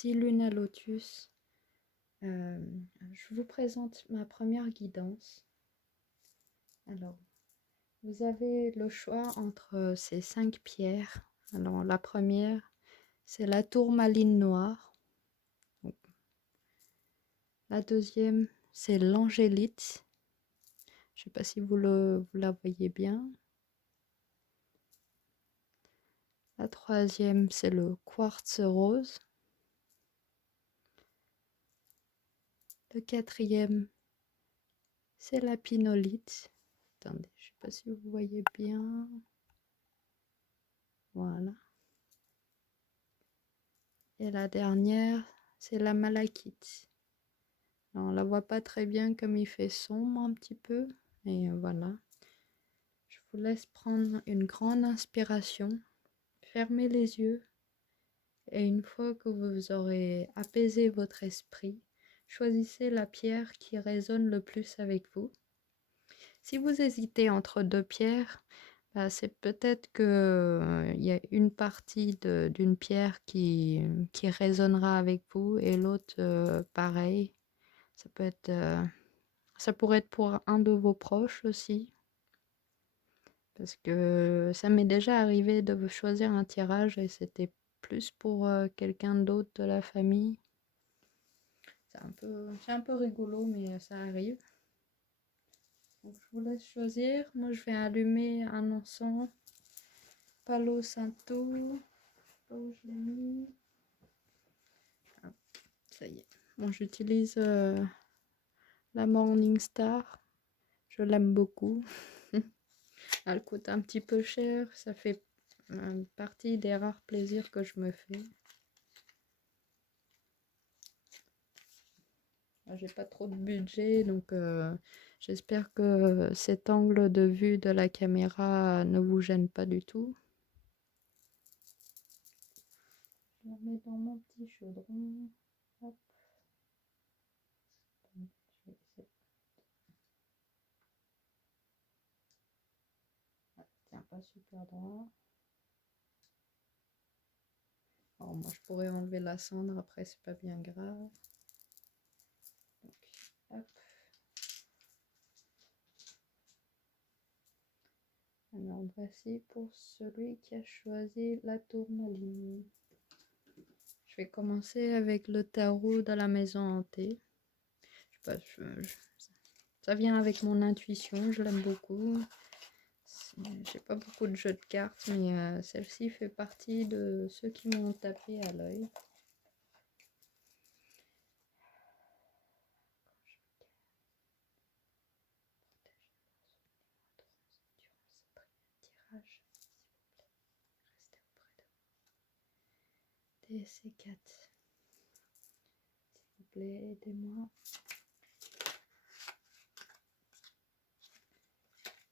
ici Luna Lotus. Je vous présente ma première guidance. Alors, vous avez le choix entre ces 5 pierres. Alors, la première, c'est la tourmaline noire. La deuxième, c'est l'angélite. Je ne sais pas si vous la voyez bien. La troisième, c'est le quartz rose. Le quatrième, c'est la pinolite. Attendez, je ne sais pas si vous voyez bien. Voilà. Et la dernière, c'est la malachite. Alors, on la voit pas très bien comme il fait sombre un petit peu. Mais voilà. Je vous laisse prendre une grande inspiration. Fermez les yeux. Et une fois que vous aurez apaisé votre esprit, choisissez la pierre qui résonne le plus avec vous. Si vous hésitez entre 2 pierres, c'est peut-être que y a une partie d'une pierre qui résonnera avec vous et l'autre pareil. Ça pourrait être pour un de vos proches aussi. Parce que ça m'est déjà arrivé de choisir un tirage et c'était plus pour quelqu'un d'autre de la famille. C'est un peu rigolo, mais ça arrive. Donc, je vous laisse choisir. Moi, je vais allumer un encens. Palo Santo. Je sais pas où je l'ai mis. Ah, ça y est. Bon, j'utilise la Morning Star. Je l'aime beaucoup. Elle coûte un petit peu cher. Ça fait partie des rares plaisirs que je me fais. J'ai pas trop de budget, donc j'espère que cet angle de vue de la caméra ne vous gêne pas du tout. Je la mets dans mon petit chaudron. Hop. Je vais essayer. Ah, tiens, pas super droit. Alors, moi, je pourrais enlever la cendre, après, c'est pas bien grave. Donc, hop. Alors, voici pour celui qui a choisi la tourmaline. Je vais commencer avec le tarot de la maison hantée. Je sais pas, ça vient avec mon intuition, je l'aime beaucoup. J'ai pas beaucoup de jeux de cartes, mais celle-ci fait partie de ceux qui m'ont tapé à l'œil. TC4. S'il vous plaît, aidez-moi.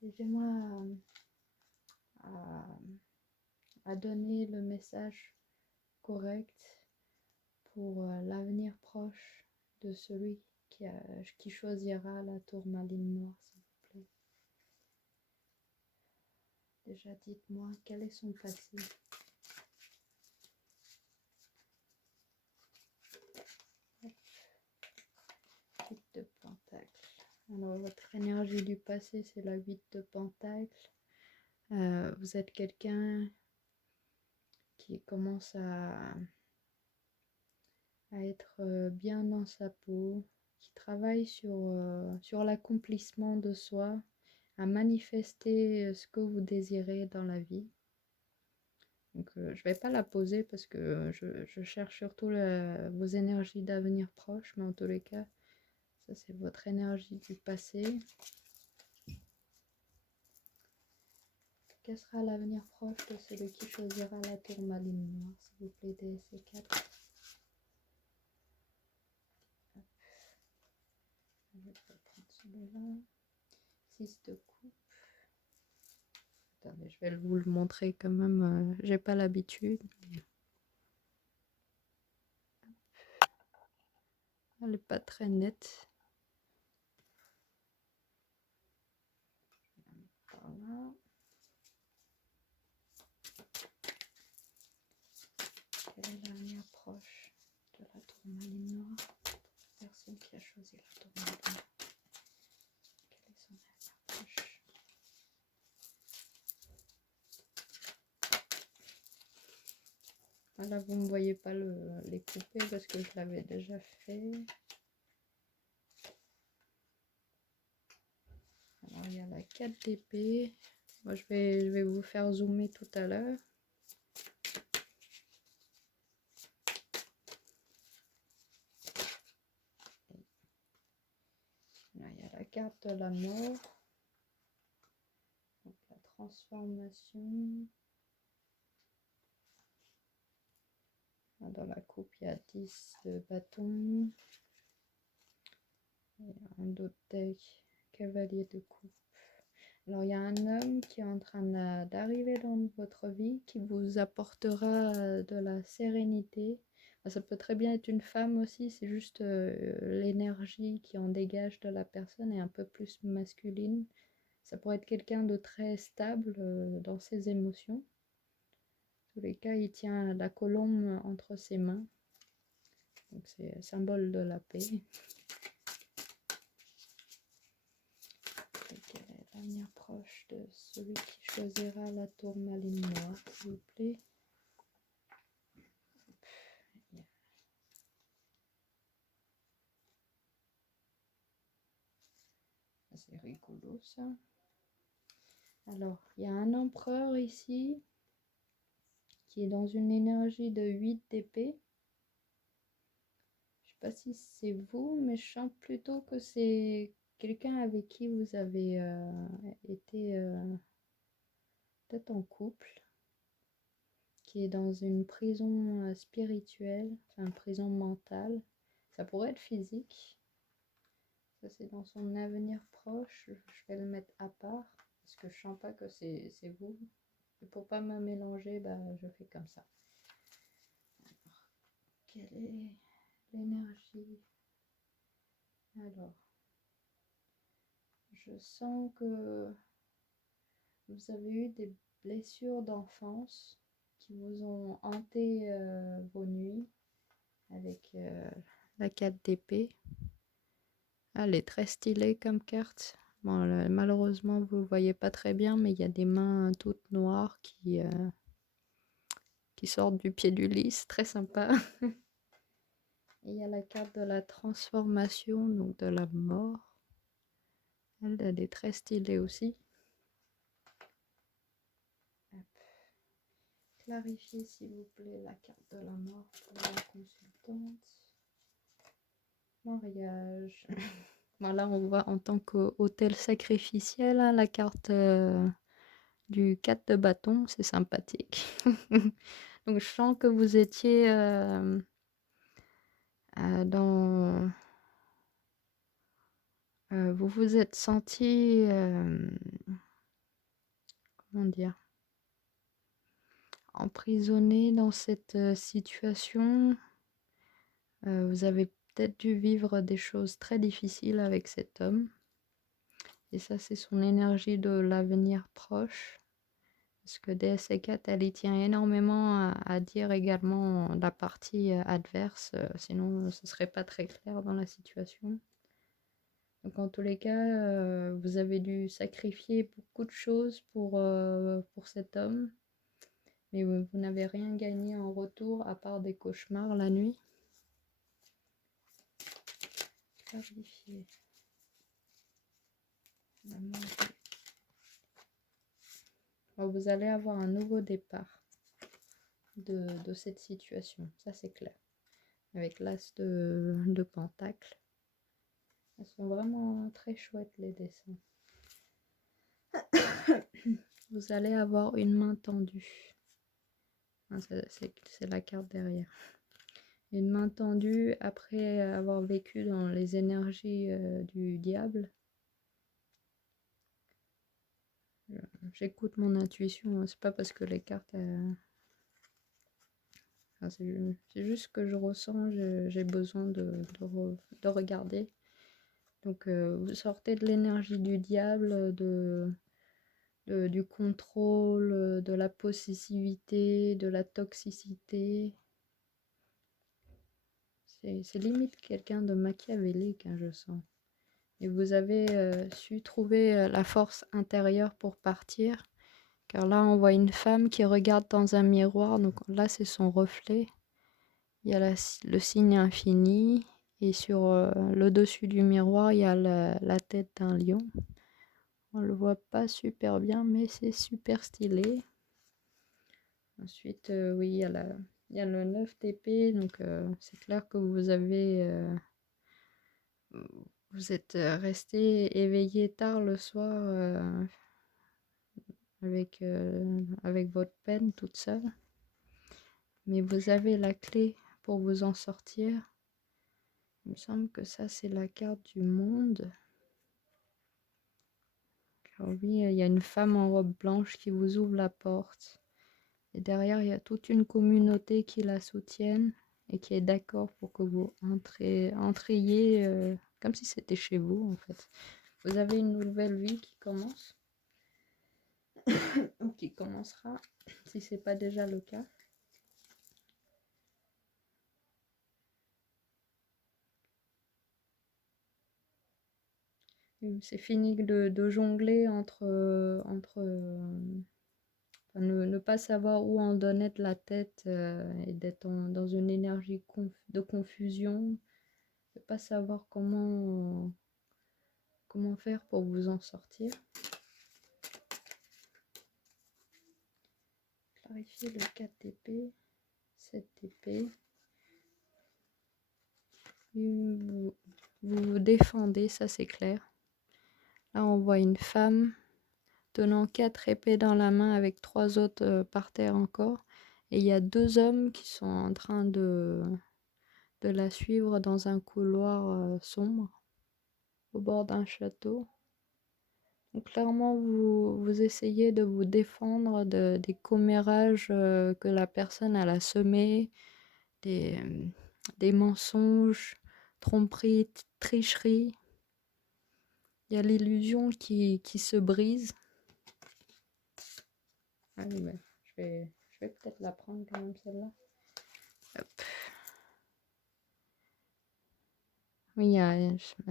Aidez-moi à donner le message correct pour l'avenir proche de celui qui choisira la tourmaline noire, s'il vous plaît. Déjà, dites-moi, quel est son passé? Huit de pentacle. Alors, votre énergie du passé, c'est la 8 de pentacle. Vous êtes quelqu'un qui commence à être bien dans sa peau, qui travaille sur l'accomplissement de soi, à manifester ce que vous désirez dans la vie. Donc, je ne vais pas la poser parce que je cherche surtout vos énergies d'avenir proche, mais en tous les cas, ça c'est votre énergie du passé. Quel sera l'avenir proche de celui qui choisira la tourmaline noire, s'il vous plaît, DSC4. Je vais prendre celui-là. 6 de coupe. Attendez, je vais vous le montrer quand même. J'ai pas l'habitude. Elle n'est pas très nette. Voilà. Quelle est l'avenir proche de choisir la tour Maline. Quelle est son approche? Voilà, vous ne me voyez pas les couper parce que je l'avais déjà fait. Alors, il y a la 4 d'épée. Moi, je vais vous faire zoomer tout à l'heure. Là, il y a la carte de la mort. Donc, la transformation. Dans la coupe, il y a 10 de bâtons. Et un autre deck, cavalier de coupe. Alors, il y a un homme qui est en train d'arriver dans votre vie, qui vous apportera de la sérénité. Ça peut très bien être une femme aussi, c'est juste l'énergie qui en dégage de la personne est un peu plus masculine. Ça pourrait être quelqu'un de très stable dans ses émotions. En tous les cas, il tient la colombe entre ses mains. Donc, c'est symbole de la paix. Quelle est la dernière proche de celui qui choisira la tourmaline noire, s'il vous plaît? C'est rigolo ça. Alors, il y a un empereur ici qui est dans une énergie de 8 d'épée. Je ne sais pas si c'est vous, mais je sens plutôt que c'est quelqu'un avec qui vous avez été peut-être en couple, qui est dans une prison spirituelle, enfin prison mentale. Ça pourrait être physique. Ça, c'est dans son avenir proche. Je vais le mettre à part parce que je sens pas que c'est vous. Et pour pas me mélanger, bah, je fais comme ça. Alors, quelle est l'énergie? Alors, je sens que vous avez eu des blessures d'enfance qui vous ont hanté vos nuits avec la 4 d'épée. Elle est très stylée comme carte. Bon, malheureusement, vous ne le voyez pas très bien, mais il y a des mains toutes noires qui sortent du pied du lit. C'est très sympa. Et il y a la carte de la transformation, donc de la mort. Elle est très stylée aussi. Hop. Clarifiez s'il vous plaît la carte de la mort pour la consultante. Mariage. Voilà, on voit en tant qu'hôtel sacrificiel, hein, la carte du 4 de bâton, c'est sympathique. Donc je sens que vous étiez dans... vous vous êtes senti... comment dire? Emprisonné dans cette situation. Vous avez peut-être dû vivre des choses très difficiles avec cet homme. Et ça, c'est son énergie de l'avenir proche. Parce que DSC4, elle y tient énormément à dire également la partie adverse. Sinon, ce ne serait pas très clair dans la situation. Donc, en tous les cas, vous avez dû sacrifier beaucoup de choses pour cet homme. Mais vous n'avez rien gagné en retour à part des cauchemars la nuit. Clarifier. Vous allez avoir un nouveau départ de cette situation. Ça, c'est clair. Avec l'as de pentacle. Elles sont vraiment très chouettes, les dessins. Vous allez avoir une main tendue. C'est la carte derrière. Une main tendue après avoir vécu dans les énergies du diable. J'écoute mon intuition. C'est pas parce que les cartes... c'est juste ce que je ressens. J'ai besoin de regarder. Donc, vous sortez de l'énergie du diable, du contrôle, de la possessivité, de la toxicité. C'est limite quelqu'un de machiavélique, hein, je sens. Et vous avez su trouver la force intérieure pour partir. Car là, on voit une femme qui regarde dans un miroir. Donc là, c'est son reflet. Il y a le signe infini. Et sur le dessus du miroir, il y a la tête d'un lion. On le voit pas super bien, mais c'est super stylé. Ensuite, oui, il y a le 9 d'épée. Donc c'est clair que vous êtes resté éveillé tard le soir avec votre peine toute seule. Mais vous avez la clé pour vous en sortir. Il me semble que ça, c'est la carte du monde. Alors oui, il y a une femme en robe blanche qui vous ouvre la porte. Et derrière, il y a toute une communauté qui la soutienne et qui est d'accord pour que vous entriez comme si c'était chez vous, en fait. Vous avez une nouvelle vie qui commence, ou qui commencera, si ce n'est pas déjà le cas. C'est fini de jongler entre ne pas savoir où en donner de la tête et d'être dans une énergie de confusion, de pas savoir comment faire pour vous en sortir. Clarifier le 4 d'épée, 7 d'épée. Vous vous défendez, ça c'est clair. Là, on voit une femme tenant 4 épées dans la main avec 3 autres par terre encore. Et il y a 2 hommes qui sont en train de la suivre dans un couloir sombre au bord d'un château. Donc clairement, vous essayez de vous défendre des commérages que la personne elle a semés, des mensonges, tromperies, tricheries. Il y a l'illusion qui se brise. Ah oui, mais je vais peut-être la prendre quand même celle-là. Hop. Oui,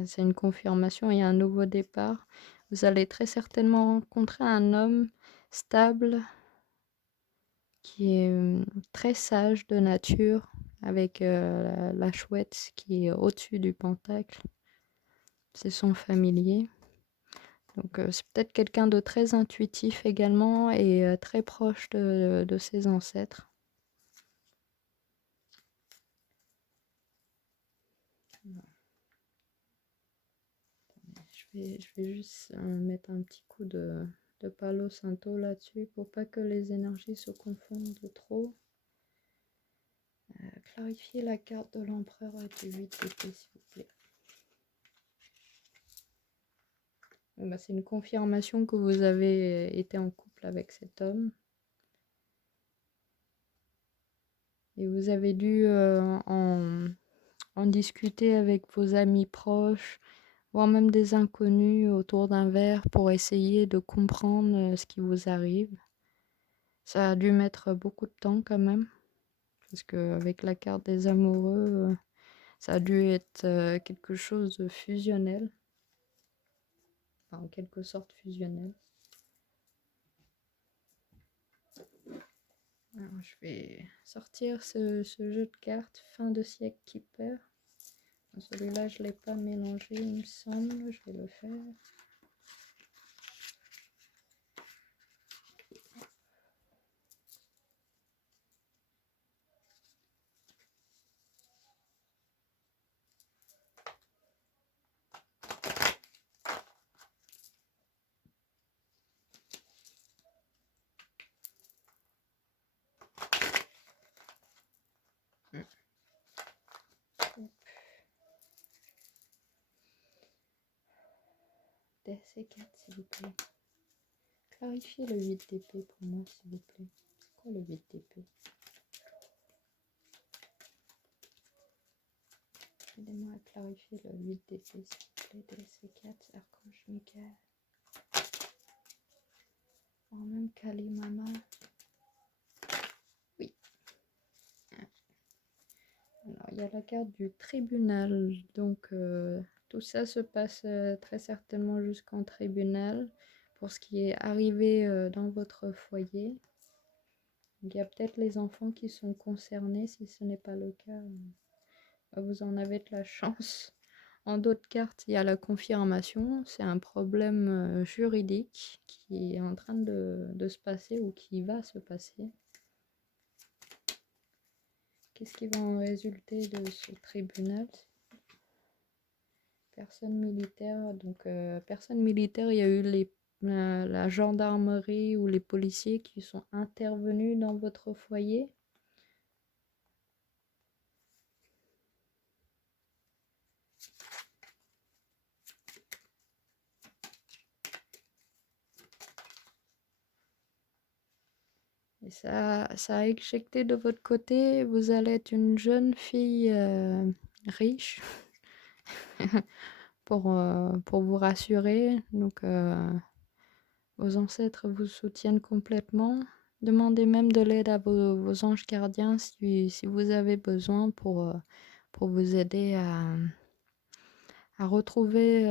c'est une confirmation, il y a un nouveau départ. Vous allez très certainement rencontrer un homme stable qui est très sage de nature, avec la chouette qui est au-dessus du pentacle. C'est son familier. Donc c'est peut-être quelqu'un de très intuitif également et très proche de ses ancêtres. Je vais juste mettre un petit coup de Palo Santo là-dessus pour pas que les énergies se confondent de trop. Clarifier la carte de l'empereur et du 8 d'épée, s'il vous plaît. Bah, c'est une confirmation que vous avez été en couple avec cet homme. Et vous avez dû en discuter avec vos amis proches, voire même des inconnus autour d'un verre pour essayer de comprendre ce qui vous arrive. Ça a dû mettre beaucoup de temps quand même, parce qu'avec la carte des amoureux, ça a dû être quelque chose de fusionnel, enfin, en quelque sorte fusionnel. Alors, je vais sortir ce jeu de cartes fin de siècle Keeper. Celui-là, je ne l'ai pas mélangé, il me semble. Je vais le faire. DC4, s'il vous plaît. Clarifiez le 8 d'épée pour moi, s'il vous plaît. C'est quoi le 8 d'épée? Aidez-moi à clarifier le 8 d'épée, s'il vous plaît. DC4, Archange Michael. Oh, même Kalimama. Oui. Alors, il y a la carte du tribunal. Donc, tout ça se passe très certainement jusqu'en tribunal pour ce qui est arrivé dans votre foyer. Il y a peut-être les enfants qui sont concernés. Si ce n'est pas le cas, vous en avez de la chance. En d'autres cartes, il y a la confirmation. C'est un problème juridique qui est en train de se passer ou qui va se passer. Qu'est-ce qui va en résulter de ce tribunal? Personne militaire. Donc, personne militaire, il y a eu la gendarmerie ou les policiers qui sont intervenus dans votre foyer. Et ça a éjecté de votre côté. Vous allez être une jeune fille riche pour vous rassurer. Donc, vos ancêtres vous soutiennent complètement. Demandez même de l'aide à vos anges gardiens si vous avez besoin pour vous aider à retrouver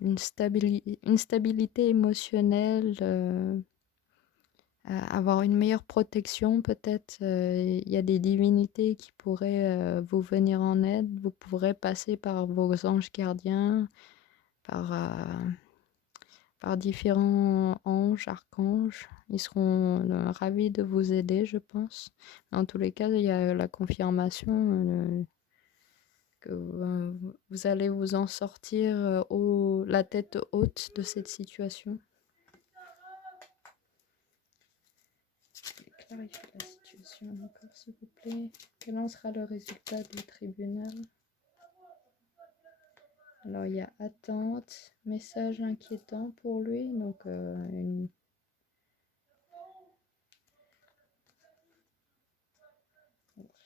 une stabilité émotionnelle, avoir une meilleure protection peut-être. Il y a des divinités qui pourraient vous venir en aide. Vous pourrez passer par vos anges gardiens, par différents anges, archanges. Ils seront ravis de vous aider, je pense. En tous les cas, il y a la confirmation que vous allez vous en sortir la tête haute de cette situation. Clarifiez la situation encore, s'il vous plaît. Quel en sera le résultat du tribunal? Alors, il y a attente, message inquiétant pour lui, donc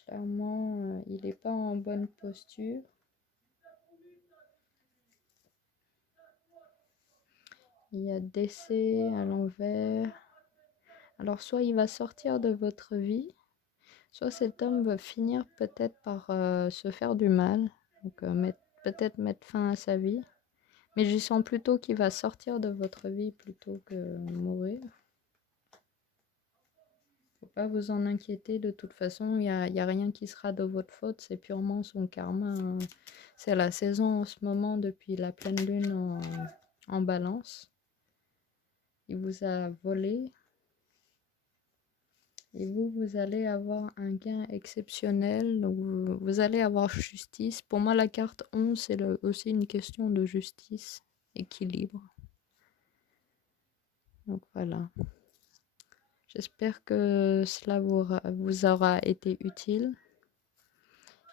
clairement, il n'est pas en bonne posture. Il y a décès à l'envers. Alors, soit il va sortir de votre vie, soit cet homme va finir peut-être par se faire du mal, donc peut-être mettre fin à sa vie. Mais je sens plutôt qu'il va sortir de votre vie plutôt que mourir. Faut pas vous en inquiéter, de toute façon, il y a rien qui sera de votre faute, c'est purement son karma. C'est la saison en ce moment depuis la pleine lune en balance. Il vous a volé. Et vous allez avoir un gain exceptionnel. Donc vous allez avoir justice. Pour moi, la carte 11, c'est aussi une question de justice, équilibre. Donc voilà. J'espère que cela vous aura été utile.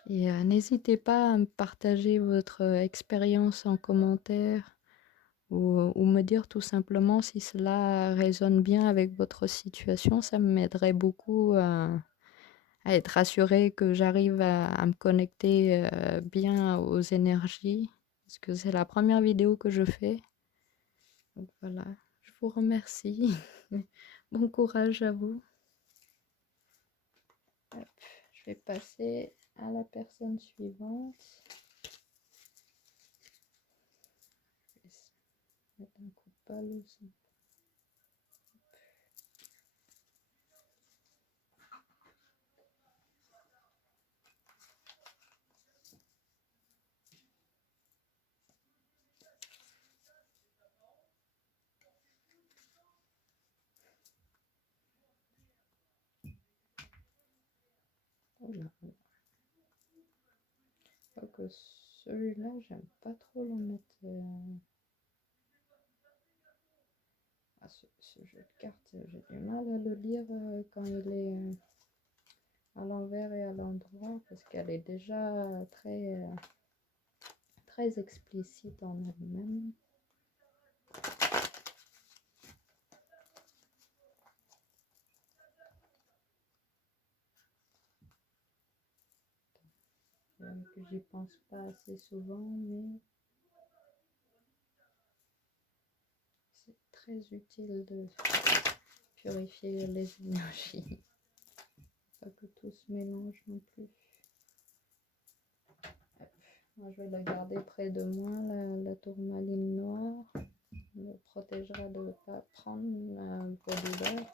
Et n'hésitez pas à me partager votre expérience en commentaire ou me dire tout simplement si cela résonne bien avec votre situation. Ça m'aiderait beaucoup à être rassurée que j'arrive à me connecter bien aux énergies. Parce que c'est la première vidéo que je fais. Donc voilà, je vous remercie. Bon courage à vous. Hop, je vais passer à la personne suivante. Je vais mettre un coup de balle aussi. Voilà. Je crois que celui-là, j'aime pas trop le mettre. Ce jeu de cartes, j'ai du mal à le lire quand il est à l'envers et à l'endroit parce qu'elle est déjà très explicite en elle-même. Que j'y pense pas assez souvent, mais c'est très utile de purifier les énergies. Pas que tout se mélange non plus. Moi, je vais la garder près de moi, la tourmaline noire. Me protégera de ne pas prendre vos douleurs.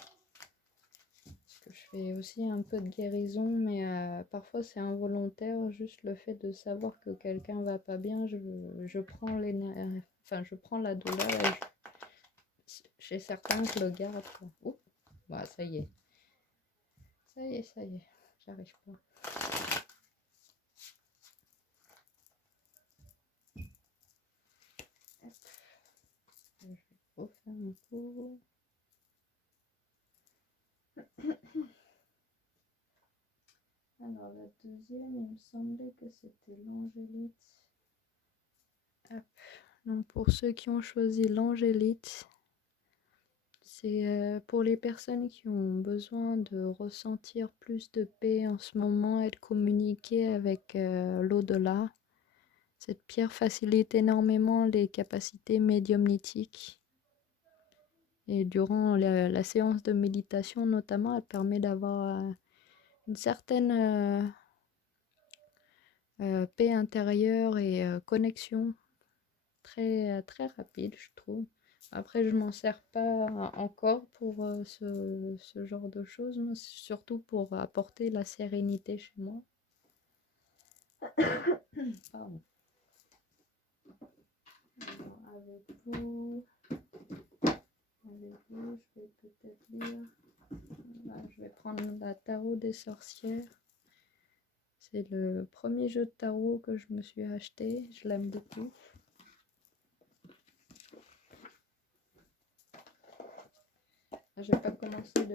Parce que je fais aussi un peu de guérison, mais parfois c'est involontaire. Juste le fait de savoir que quelqu'un va pas bien, je prends je prends la douleur et chez certains je le garde. Ouh, bah, ça y est, j'arrive pas. Hop. Je vais refaire un coup. Alors la deuxième, il me semblait que c'était l'angélite. Hop. Donc pour ceux qui ont choisi l'angélite, c'est pour les personnes qui ont besoin de ressentir plus de paix en ce moment et de communiquer avec l'au-delà. Cette pierre facilite énormément les capacités médiumnitiques. Et durant la séance de méditation notamment, elle permet d'avoir une certaine paix intérieure et connexion très rapide, je trouve. Après, je m'en sers pas encore pour ce genre de choses, mais surtout pour apporter la sérénité chez moi. Pardon. Alors, avec vous, je vais peut-être lire. Là, je vais prendre la tarot des sorcières. C'est le premier jeu de tarot que je me suis acheté. Je l'aime beaucoup. Je n'ai pas commencé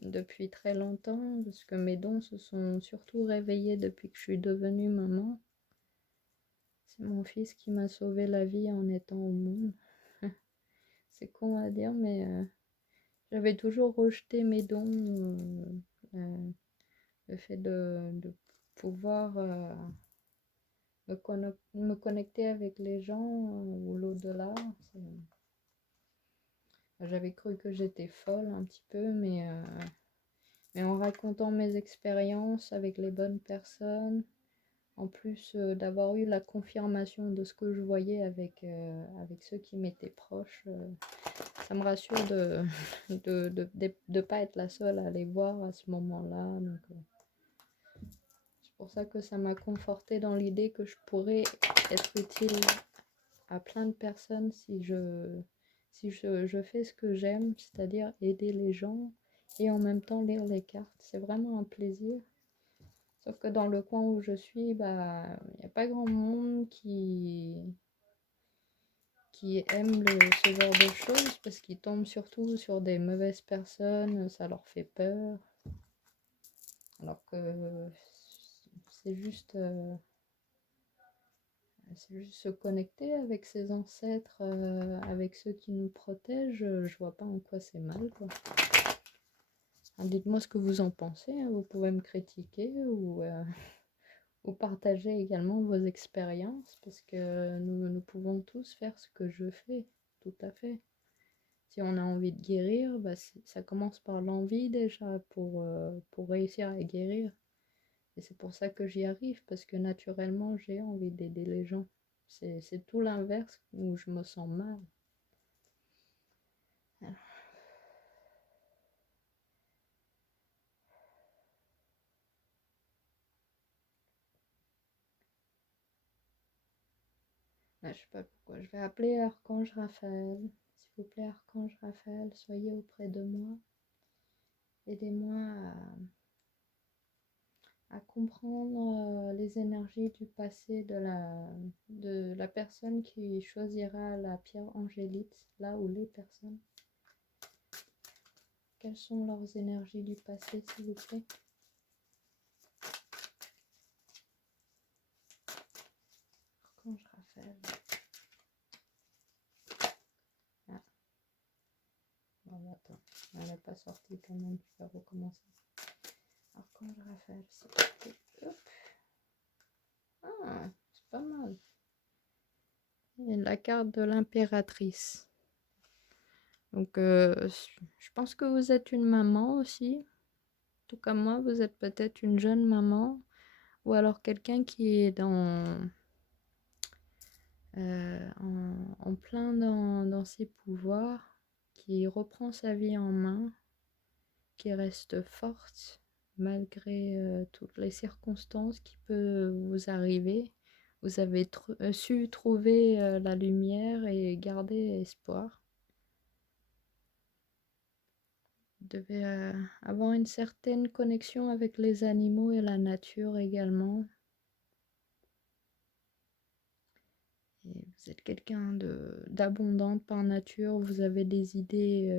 depuis très longtemps parce que mes dons se sont surtout réveillés depuis que je suis devenue maman. C'est mon fils qui m'a sauvé la vie en étant au monde. C'est con à dire, mais j'avais toujours rejeté mes dons. Le fait de pouvoir me connecter avec les gens ou l'au-delà. J'avais cru que j'étais folle un petit peu, mais en racontant mes expériences avec les bonnes personnes, en plus d'avoir eu la confirmation de ce que je voyais avec ceux qui m'étaient proches, ça me rassure de pas être la seule à les voir à ce moment-là. Donc, c'est pour ça que ça m'a confortée dans l'idée que je pourrais être utile à plein de personnes si je fais ce que j'aime, c'est-à-dire aider les gens et en même temps lire les cartes. C'est vraiment un plaisir. Sauf que dans le coin où je suis, bah, il n'y a pas grand monde qui aime ce genre de choses parce qu'ils tombent surtout sur des mauvaises personnes, ça leur fait peur. Alors que c'est juste se connecter avec ses ancêtres, avec ceux qui nous protègent. Je vois pas en quoi c'est mal, quoi. Alors, dites-moi ce que vous en pensez, hein. Vous pouvez me critiquer ou partager également vos expériences parce que nous pouvons tous faire ce que je fais, tout à fait. Si on a envie de guérir, bah, ça commence par l'envie déjà pour réussir à guérir. Et c'est pour ça que j'y arrive, parce que naturellement, j'ai envie d'aider les gens. C'est tout l'inverse où je me sens mal. Là, je sais pas pourquoi. Je vais appeler Archange Raphaël. S'il vous plaît, Archange Raphaël, soyez auprès de moi. Aidez-moi à comprendre les énergies du passé de la personne qui choisira la pierre angélite, là où les personnes. Quelles sont leurs énergies du passé, s'il vous plaît? Archange Raphaël. Ah, bon, attends, elle n'est pas sortie quand même, je vais recommencer. Archange Raphaël, s'il vous plaît. Hop. Ah, c'est pas mal. Et la carte de l'impératrice. Donc, je pense que vous êtes une maman aussi. En tout cas, moi, vous êtes peut-être une jeune maman ou alors quelqu'un qui est en plein dans ses pouvoirs, qui reprend sa vie en main, qui reste forte malgré toutes les circonstances qui peuvent vous arriver. Vous avez su trouver la lumière et garder espoir. Vous devez avoir une certaine connexion avec les animaux et la nature également. Et vous êtes quelqu'un d'abondante par nature. Vous avez des idées,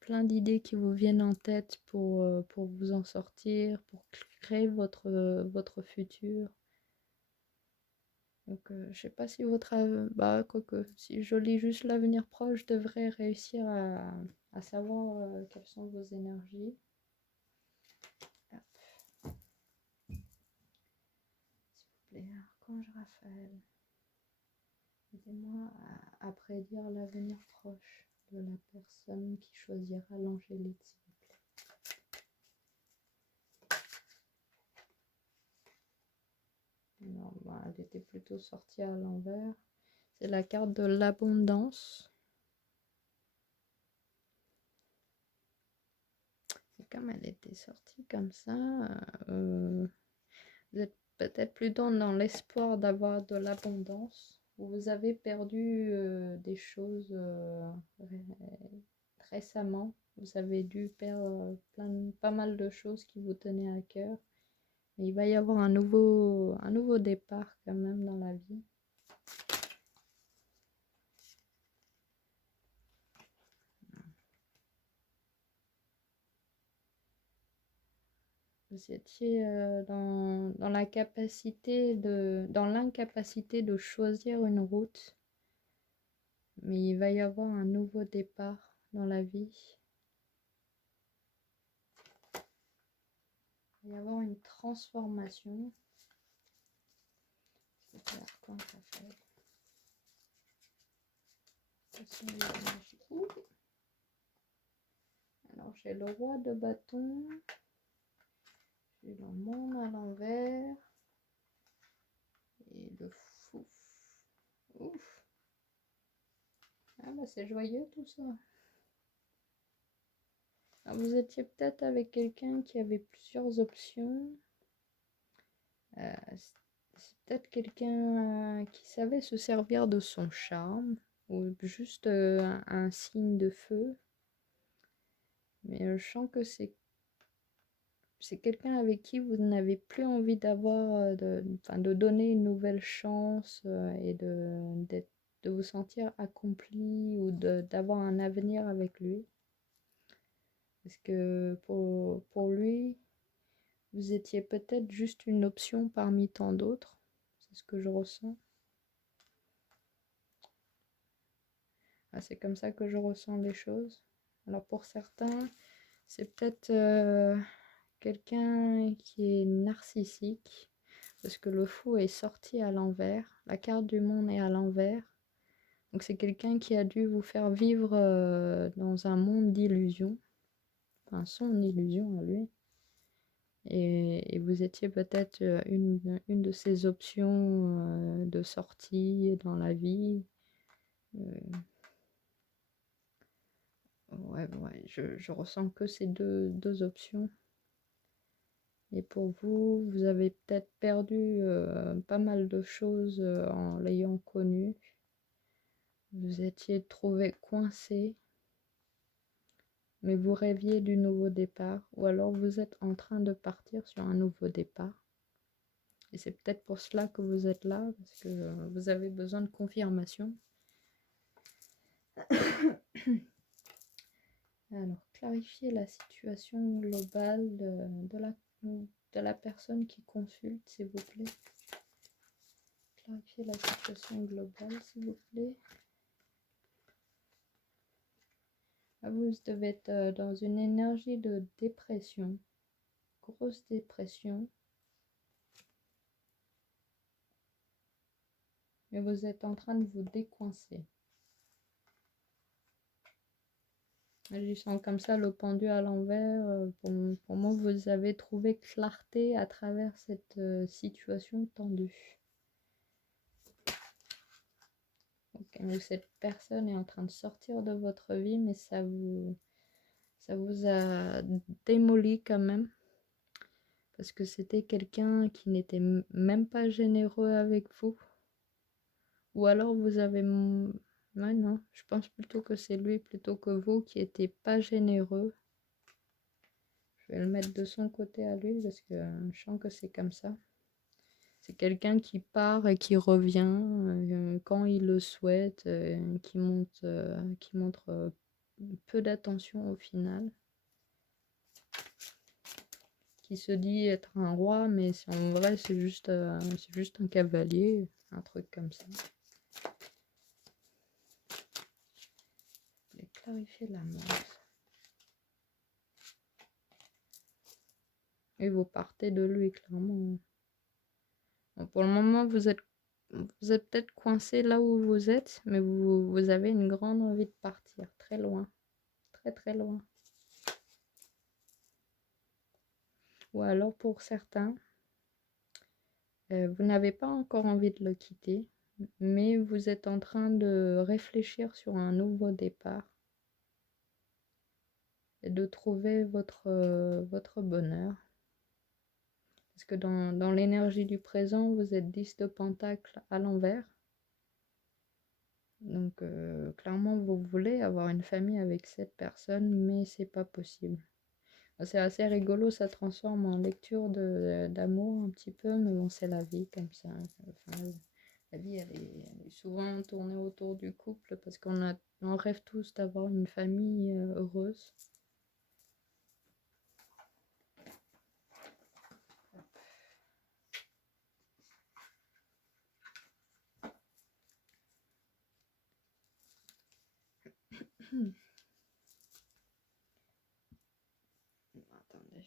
plein d'idées qui vous viennent en tête pour vous en sortir, pour créer votre futur. Donc, je ne sais pas si quoique, si je lis juste l'avenir proche, je devrais réussir à savoir quelles sont vos énergies. Hop. S'il vous plaît, Archange Raphaël, aidez-moi à prédire l'avenir proche de la personne qui choisira l'angélite, s'il vous plaît. Non, elle était plutôt sortie à l'envers. C'est la carte de l'abondance. Et comme elle était sortie comme ça, vous êtes peut-être plus dans l'espoir d'avoir de l'abondance. Vous avez perdu des choses récemment. Vous avez dû perdre pas mal de choses qui vous tenaient à cœur. Et il va y avoir un nouveau départ quand même dans la vie. Vous étiez dans l'incapacité de choisir une route, mais il va y avoir un nouveau départ dans la vie. Il va y avoir une transformation. Alors j'ai le roi de bâton. J'ai le monde à l'envers. Et le fou. Ouf. Ah bah c'est joyeux tout ça. Alors vous étiez peut-être avec quelqu'un qui avait plusieurs options. C'est peut-être quelqu'un qui savait se servir de son charme ou juste un signe de feu. Mais je sens que c'est quelqu'un avec qui vous n'avez plus envie d'avoir, de donner une nouvelle chance et de vous sentir accompli ou d'avoir un avenir avec lui. Parce que pour lui, vous étiez peut-être juste une option parmi tant d'autres. C'est ce que je ressens. Ah, c'est comme ça que je ressens les choses. Alors pour certains, c'est peut-être quelqu'un qui est narcissique. Parce que le fou est sorti à l'envers. La carte du monde est à l'envers. Donc c'est quelqu'un qui a dû vous faire vivre dans un monde d'illusions. Enfin, son illusion à lui. Et vous étiez peut-être une de ses options de sortie dans la vie. Ouais, je ressens que ces deux options. Et pour vous, vous avez peut-être perdu pas mal de choses en l'ayant connu. Vous étiez trouvé coincé, mais vous rêviez du nouveau départ, ou alors vous êtes en train de partir sur un nouveau départ. Et c'est peut-être pour cela que vous êtes là, parce que vous avez besoin de confirmation. Alors, clarifiez la situation globale de la personne qui consulte, s'il vous plaît. Clarifiez la situation globale, s'il vous plaît. Vous devez être dans une énergie de dépression, grosse dépression. Mais vous êtes en train de vous décoincer. Je sens comme ça le pendu à l'envers. Pour moi, vous avez trouvé clarté à travers cette situation tendue. Où cette personne est en train de sortir de votre vie, mais ça vous a démoli quand même. Parce que c'était quelqu'un qui n'était même pas généreux avec vous. Ou alors vous avez... Ouais, non, je pense plutôt que c'est lui plutôt que vous qui n'était pas généreux. Je vais le mettre de son côté à lui parce que je sens que c'est comme ça. C'est quelqu'un qui part et qui revient quand il le souhaite, qui montre peu d'attention au final. Qui se dit être un roi, mais en vrai c'est juste un cavalier, un truc comme ça. Je vais clarifier la mort. Et vous partez de lui, clairement. Bon, pour le moment, vous êtes peut-être coincé là où vous êtes, mais vous avez une grande envie de partir, très loin. Très très loin. Ou alors pour certains, vous n'avez pas encore envie de le quitter, mais vous êtes en train de réfléchir sur un nouveau départ et de trouver votre bonheur. Parce que dans l'énergie du présent, vous êtes 10 de pentacle à l'envers. Donc clairement, vous voulez avoir une famille avec cette personne, mais c'est pas possible. C'est assez rigolo, ça transforme en lecture d'amour un petit peu, mais bon, c'est la vie comme ça. Enfin, la vie, elle est souvent tournée autour du couple parce on rêve tous d'avoir une famille heureuse. Attendez,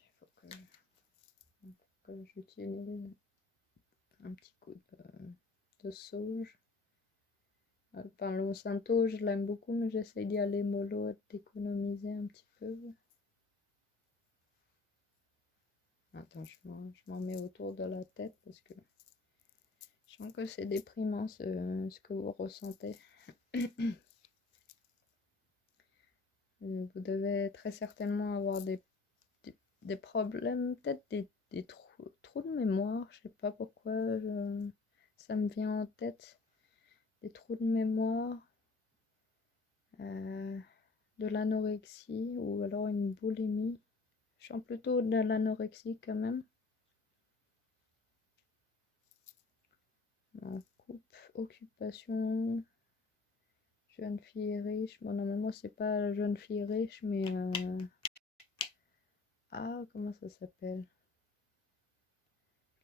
il faut que j'utilise un petit coup de sauge. Le Palo Santo, je l'aime beaucoup, mais j'essaie d'y aller mollo et d'économiser un petit peu. Attends, je m'en mets autour de la tête parce que je sens que c'est déprimant ce que vous ressentez. Vous devez très certainement avoir des problèmes, peut-être des trous de mémoire. Je sais pas pourquoi ça me vient en tête. Des trous de mémoire, de l'anorexie ou alors une boulimie. Je sens plutôt de l'anorexie quand même. En couple, occupation, jeune fille riche. Bon, normalement, c'est pas jeune fille riche, mais... Ah, comment ça s'appelle?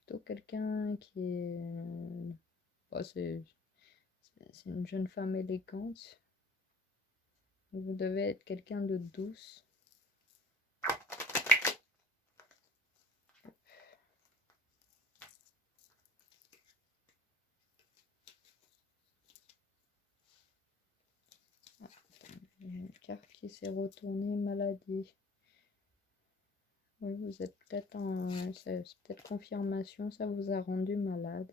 Plutôt quelqu'un qui est... Bon, c'est une jeune femme élégante. Vous devez être quelqu'un de douce. Il y a une carte qui s'est retournée, maladie. Oui, vous êtes peut-être c'est peut-être confirmation, ça vous a rendu malade.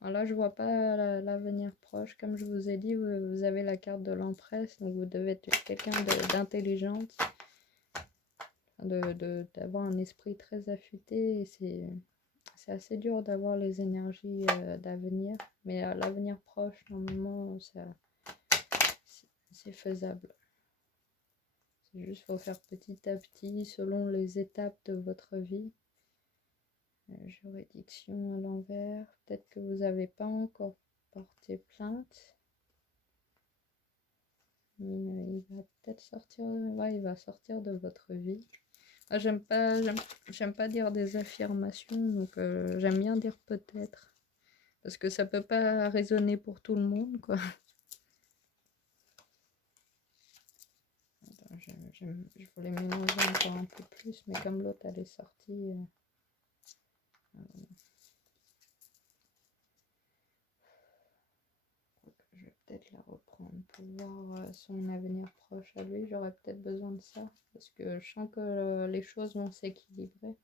Alors là, je vois pas l'avenir proche. Comme je vous ai dit, vous avez la carte de l'empresse, donc vous devez être quelqu'un d'intelligente, d'avoir un esprit très affûté. Et c'est assez dur d'avoir les énergies d'avenir, mais l'avenir proche, normalement, c'est faisable. C'est juste faut faire petit à petit selon les étapes de votre vie. Juridiction à l'envers. Peut-être que vous n'avez pas encore porté plainte. Mais il va peut-être sortir. Ouais, il va sortir de votre vie. Ah, j'aime pas dire des affirmations, donc j'aime bien dire peut-être. Parce que ça peut pas résonner pour tout le monde, quoi. Attends, je voulais mélanger encore un peu plus, mais comme l'autre elle est sortie. Je vais peut-être la reprendre pour voir son avenir proche à lui. J'aurais peut-être besoin de ça parce que je sens que les choses vont s'équilibrer.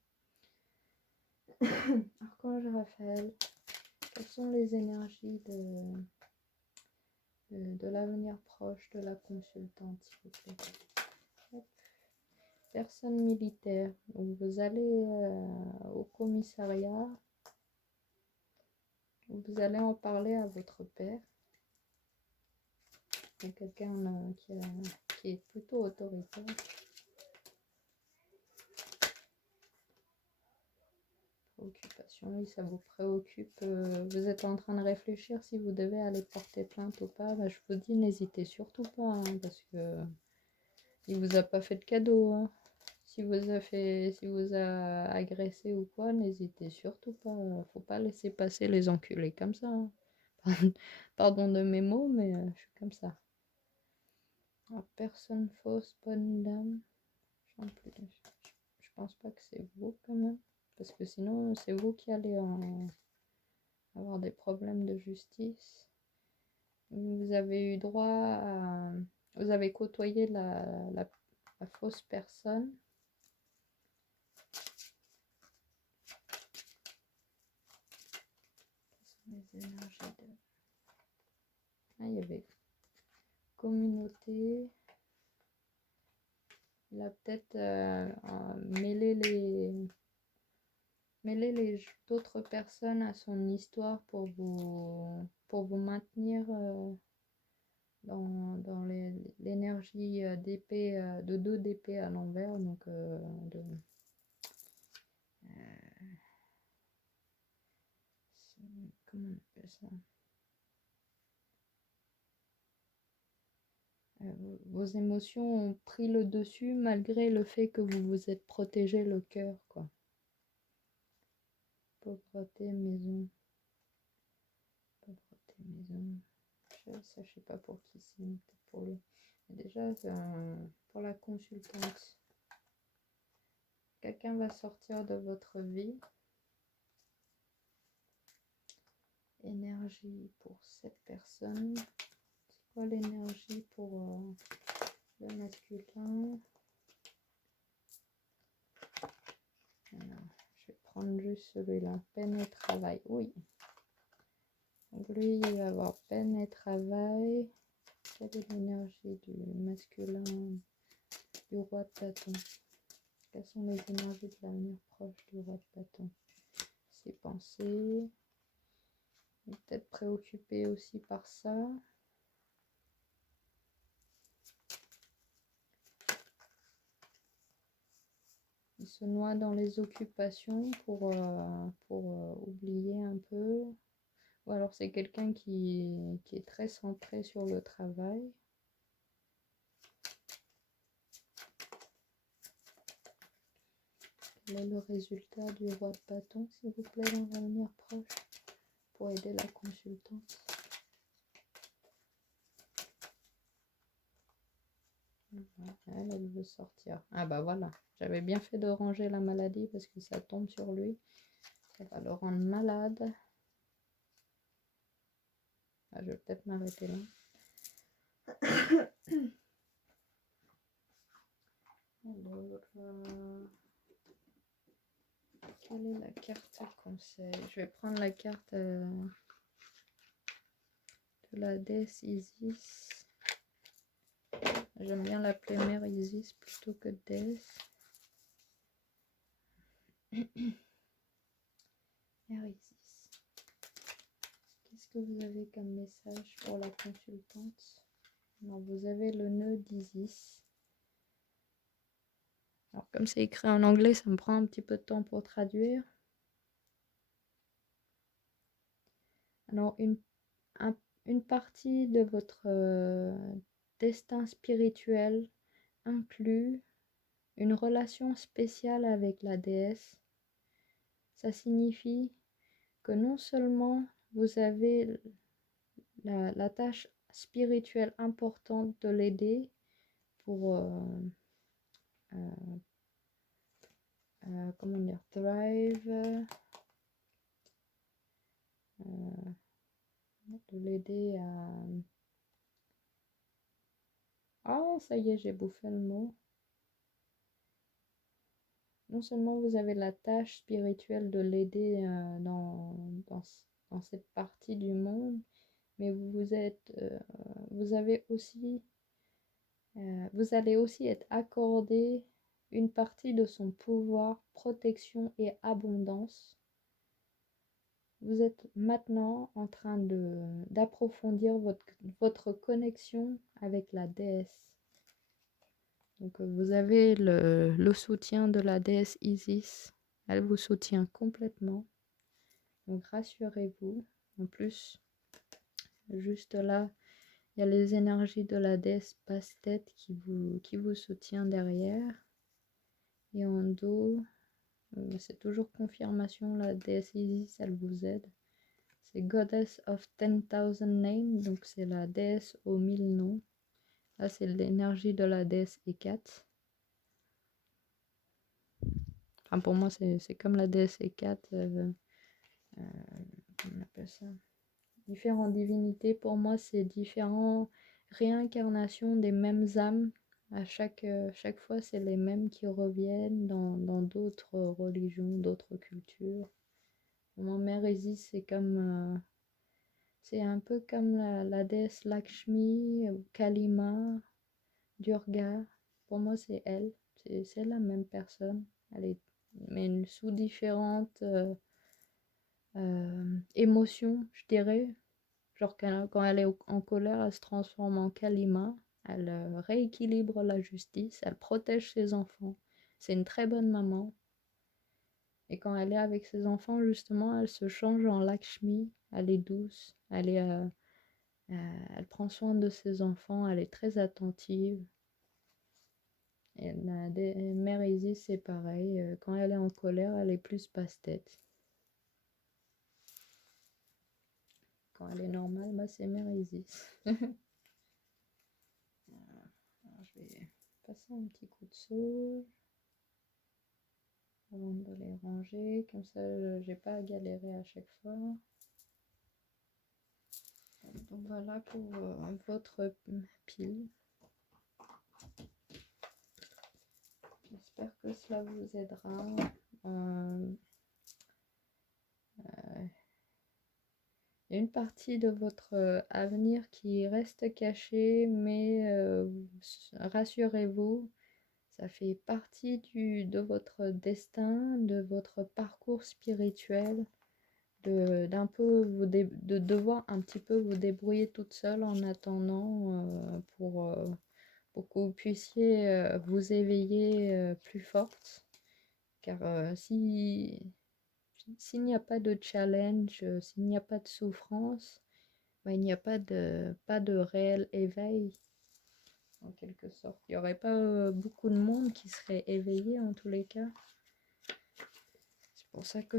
Archange Raphaël, quelles sont les énergies de l'avenir proche de la consultante, s'il vous plaît? Hop. Personne militaire. Donc vous allez au commissariat. Vous allez en parler à votre père. C'est quelqu'un qui est plutôt autoritaire. Préoccupation, oui, ça vous préoccupe. Vous êtes en train de réfléchir si vous devez aller porter plainte ou pas. Bah, je vous dis, n'hésitez surtout pas, hein, parce que il vous a pas fait de cadeau. Hein. Si vous a agressé ou quoi, n'hésitez surtout pas. Faut pas laisser passer les enculés comme ça. Hein. Pardon de mes mots, mais je suis comme ça. Alors, personne fausse, bonne dame. Je pense pas que c'est vous quand même. Parce que sinon, c'est vous qui allez avoir des problèmes de justice. Vous avez eu droit à... Vous avez côtoyé la fausse personne. Quelles sont les énergies de... Ah, il y avait communauté. Il a peut-être mêlé les d'autres personnes à son histoire pour vous maintenir dans l'énergie d'épée, de 2 d'épée à l'envers. Donc, comment on appelle ça? Vos émotions ont pris le dessus malgré le fait que vous vous êtes protégé le cœur, quoi. Pauvreté, maison. Pauvreté, maison. Ça, je sais pas pour qui c'est, peut-être pour lui. Mais déjà, pour la consultante, quelqu'un va sortir de votre vie. Énergie pour cette personne. C'est quoi l'énergie pour le masculin? Alors, je vais prendre juste celui-là. Peine et travail. Oui. Donc lui, il va avoir peine et travail. Quelle est l'énergie du masculin, du roi de bâton? Quelles sont les énergies de l'avenir proche du roi de bâton? Ses pensées. Il est peut-être préoccupé aussi par ça. Il se noie dans les occupations pour oublier un peu. Ou alors c'est quelqu'un qui est très centré sur le travail. Quel est le résultat du roi de bâton, s'il vous plaît, dans l'avenir proche, pour aider la consultante? Elle veut sortir. Ah bah voilà, j'avais bien fait de ranger la maladie parce que ça tombe sur lui. Ça va le rendre malade. Ah, je vais peut-être m'arrêter là. Alors, quelle est la carte conseil? Je vais prendre la carte de la déesse Isis. J'aime bien l'appeler Mère Isis plutôt que déesse. Mère Isis. Qu'est-ce que vous avez comme message pour la consultante? Alors, vous avez le nœud d'Isis. Alors, comme c'est écrit en anglais, ça me prend un petit peu de temps pour traduire. Alors, une partie de votre destin spirituel inclut une relation spéciale avec la déesse. Ça signifie que non seulement vous avez la tâche spirituelle importante de l'aider pour comment dire, thrive, de l'aider Ah, ça y est, j'ai bouffé le mot. Non seulement vous avez la tâche spirituelle de l'aider dans cette partie du monde, mais vous avez aussi, vous allez aussi être accordé une partie de son pouvoir, protection et abondance. Vous êtes maintenant en train d'approfondir votre connexion avec la déesse. Donc vous avez le soutien de la déesse Isis. Elle vous soutient complètement. Donc rassurez-vous. En plus, juste là, il y a les énergies de la déesse Bastet qui vous soutient derrière. Et en dos, c'est toujours confirmation, la déesse Isis, elle vous aide. C'est Goddess of 10,000 Names, donc c'est la déesse aux 1000 noms. Là, c'est l'énergie de la déesse Hécate. Enfin, pour moi, c'est comme la déesse Hécate. On appelle ça différentes divinités. Pour moi, c'est différentes réincarnations des mêmes âmes. À chaque fois, c'est les mêmes qui reviennent dans d'autres religions, d'autres cultures. Pour moi, Mère Isis, c'est un peu comme la déesse Lakshmi, ou Kalima, Durga. Pour moi, c'est elle. C'est la même personne. Elle est mais sous différentes émotions, je dirais. Genre quand elle est en colère, elle se transforme en Kalima. Elle rééquilibre la justice. Elle protège ses enfants. C'est une très bonne maman. Et quand elle est avec ses enfants, justement, elle se change en Lakshmi. Elle est douce. Elle prend soin de ses enfants. Elle est très attentive. Et la mère Isis, c'est pareil. Quand elle est en colère, elle est plus passe-tête. Quand elle est normale, bah, c'est mère Isis. Alors, je vais passer un petit coup de sauge avant de les ranger. Comme ça, j'ai pas à galérer à chaque fois. Donc voilà pour votre pile. J'espère que cela vous aidera. Il y a une partie de votre avenir qui reste cachée, mais rassurez-vous, ça fait partie de votre destin, de votre parcours spirituel, de devoir un petit peu vous débrouiller toute seule en attendant pour que vous puissiez vous éveiller plus forte. Car s'il n'y a pas de challenge, s'il n'y a pas de souffrance, ben, il n'y a pas de réel éveil, en quelque sorte. Il n'y aurait pas beaucoup de monde qui serait éveillé en tous les cas. C'est pour ça que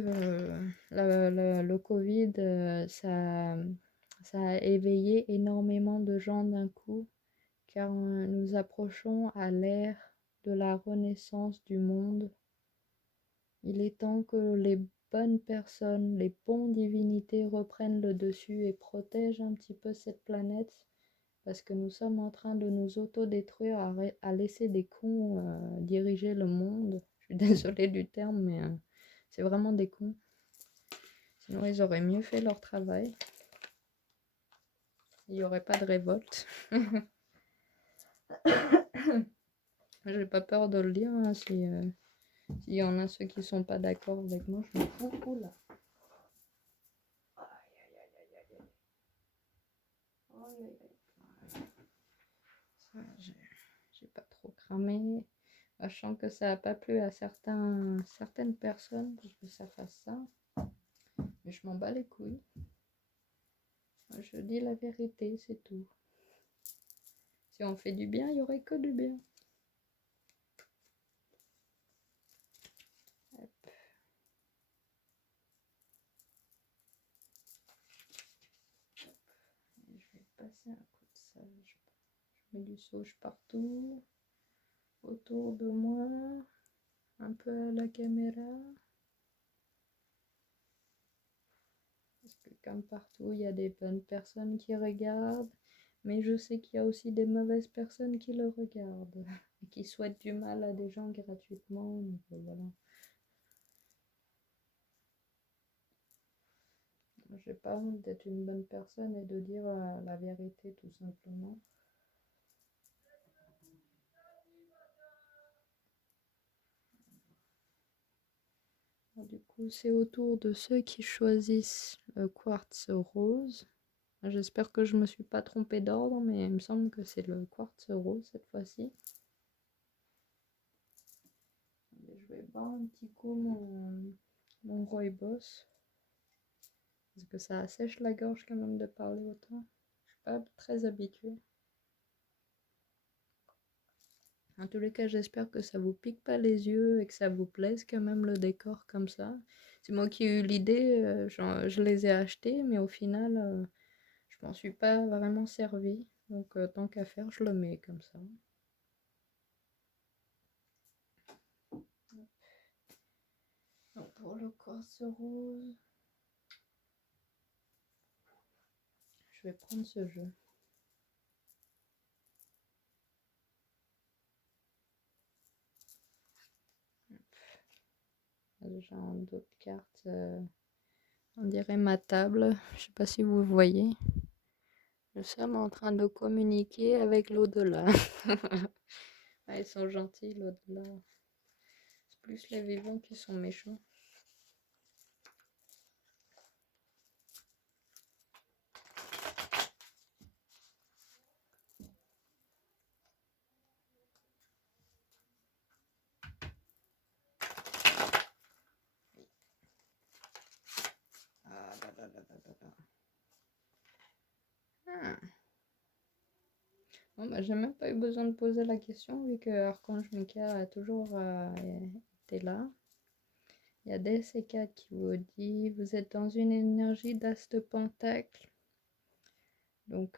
le Covid, ça a éveillé énormément de gens d'un coup, car nous approchons à l'ère de la renaissance du monde. Il est temps que les bonnes personnes, les bonnes divinités reprennent le dessus et protègent un petit peu cette planète, parce que nous sommes en train de nous autodétruire à laisser des cons diriger le monde. Je suis désolée du terme, mais c'est vraiment des cons. Sinon, ils auraient mieux fait leur travail. Il n'y aurait pas de révolte. J'ai pas peur de le dire, hein, s'il y en a ceux qui sont pas d'accord avec moi, je m'en fous. Oula. Ça, j'ai pas trop cramé. Sachant que ça n'a pas plu à certaines personnes que ça fasse ça. Mais je m'en bats les couilles. Je dis la vérité, c'est tout. Si on fait du bien, il n'y aurait que du bien. Hop. Et je vais passer un coup de sage. Je mets du sauge partout. Autour de moi. Un peu à la caméra. Parce que comme partout, il y a des bonnes personnes qui regardent. Mais je sais qu'il y a aussi des mauvaises personnes qui le regardent et qui souhaitent du mal à des gens gratuitement. Donc, voilà. J'ai pas honte d'être une bonne personne et de dire la vérité tout simplement. Du coup, c'est au tour de ceux qui choisissent le quartz rose. J'espère que je me suis pas trompée d'ordre, mais il me semble que c'est le quartz rose cette fois-ci. Je vais boire un petit coup mon rooibos. Parce que ça assèche la gorge quand même de parler autant. Je suis pas très habituée. En tous les cas, j'espère que ça vous pique pas les yeux et que ça vous plaise quand même le décor comme ça. C'est moi qui ai eu l'idée, je les ai achetés, mais au final, je m'en suis pas vraiment servi. Donc tant qu'à faire, je le mets comme ça. Donc pour le quartz rose, je vais prendre ce jeu. J'ai d'autres cartes. On dirait ma table. Je sais pas si vous voyez. Nous sommes en train de communiquer avec l'au-delà. Ah, ils sont gentils, l'au-delà. C'est plus les vivants qui sont méchants. Ah, là, là, là, là, là. Ah. Bon, bah, j'ai même pas eu besoin de poser la question vu que Archange Mika a toujours été là. Il y a DC4 qui vous dit vous êtes dans une énergie d'as de pentacle. Donc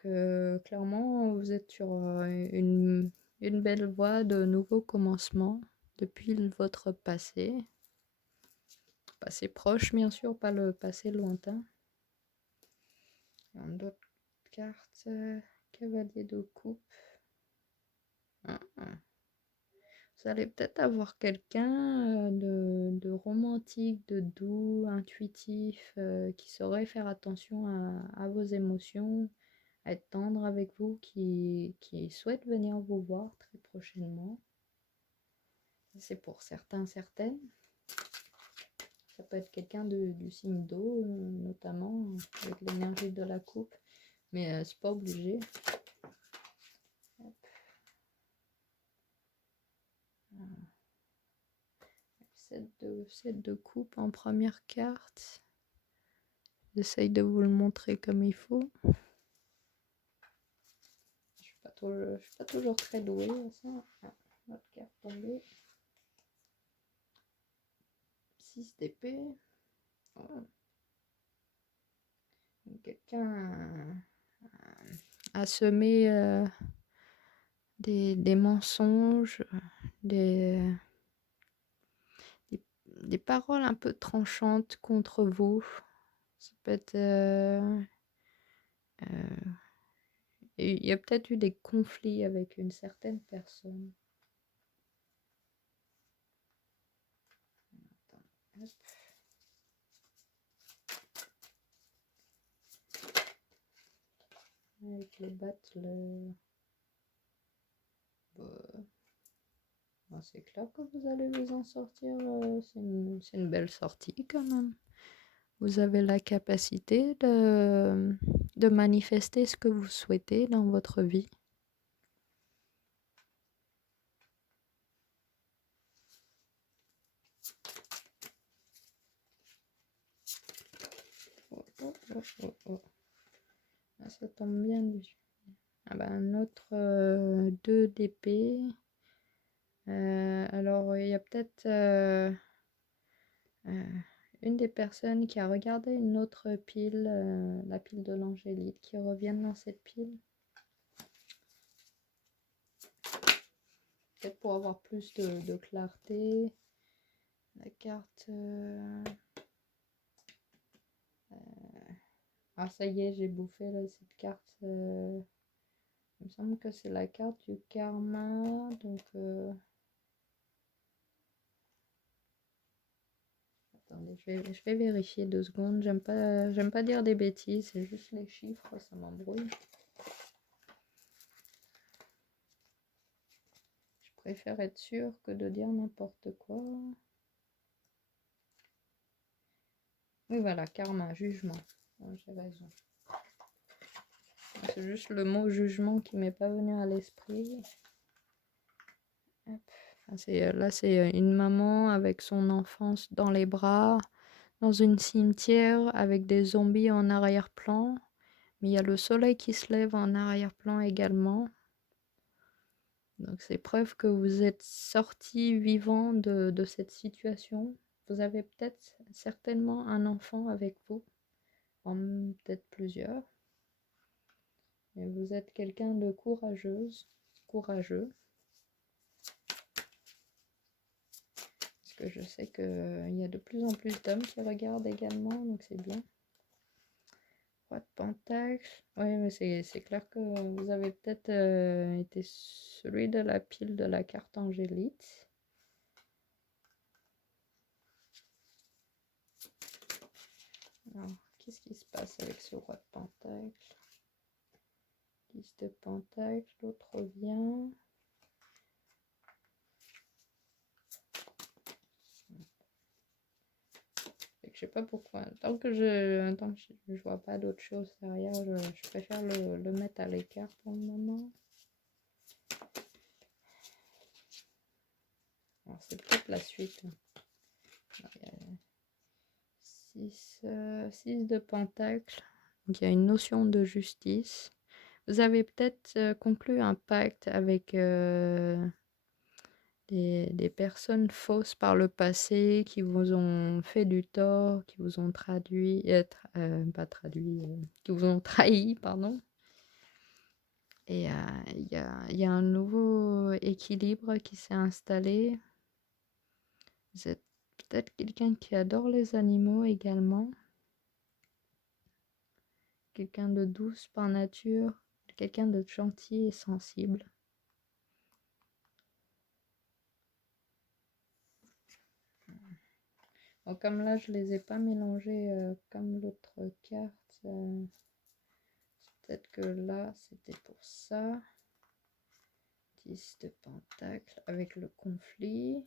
clairement vous êtes sur une belle voie de nouveau commencement depuis votre passé. Passé proche bien sûr, pas le passé lointain. D'autres cartes, cavalier de coupe. Vous allez peut-être avoir quelqu'un de romantique, de doux, intuitif, qui saurait faire attention à vos émotions, à être tendre avec vous, qui souhaite venir vous voir très prochainement. C'est pour certains, certaines. Ça peut être quelqu'un du signe d'eau, notamment, avec l'énergie de la coupe, mais c'est pas obligé. 7 de coupe en première carte. J'essaye de vous le montrer comme il faut. Je suis pas toujours très douée à ça. Ah, notre carte tombée. 6 d'épée. Oh. Quelqu'un a semé des mensonges, des paroles un peu tranchantes contre vous. Ça peut être... il y a peut-être eu des conflits avec une certaine personne. Hop. Avec le battle. C'est clair que vous allez vous en sortir. C'est une belle sortie quand même. Vous avez la capacité de manifester ce que vous souhaitez dans votre vie. Ah, ça tombe bien. Ah ben, un autre 2 d'épée. Alors, il y a peut-être une des personnes qui a regardé une autre pile, la pile de l'angélite, qui reviennent dans cette pile. Peut-être pour avoir plus de clarté. La carte... Ah, ça y est, j'ai bouffé là, cette carte. Il me semble que c'est la carte du karma. Donc, attendez, je vais vérifier 2 secondes. J'aime pas dire des bêtises, c'est juste les chiffres, ça m'embrouille. Je préfère être sûre que de dire n'importe quoi. Oui, voilà, karma, jugement. J'ai raison. C'est juste le mot jugement qui m'est pas venu à l'esprit. Là, c'est une maman avec son enfant dans les bras, dans une cimetière avec des zombies en arrière-plan. Mais il y a le soleil qui se lève en arrière-plan également. Donc c'est preuve que vous êtes sorti vivant de cette situation. Vous avez peut-être certainement un enfant avec vous, peut-être plusieurs. Et vous êtes quelqu'un de courageux. Parce que je sais qu'il y a de plus en plus d'hommes qui regardent également, donc c'est bien. Roi de Pentacle. Oui, mais c'est clair que vous avez peut-être été celui de la pile de la carte angélique. Alors, qu'est-ce qui se passe avec ce roi de Pentacle? 10 de Pentacle, l'autre revient. Je sais pas pourquoi. Tant que je vois pas d'autre chose derrière, je préfère le mettre à l'écart pour le moment. Alors c'est peut-être la suite. 6 de Pentacle. Donc il y a une notion de justice. Vous avez peut-être conclu un pacte avec des personnes fausses par le passé qui vous ont fait du tort, qui vous ont qui vous ont trahi, pardon. Et il y a un nouveau équilibre qui s'est installé. Vous êtes peut-être quelqu'un qui adore les animaux également. Quelqu'un de douce par nature, quelqu'un de gentil et sensible. Bon, comme là, je les ai pas mélangés comme l'autre carte. Peut-être que là, c'était pour ça. 10 de Pentacle avec le conflit.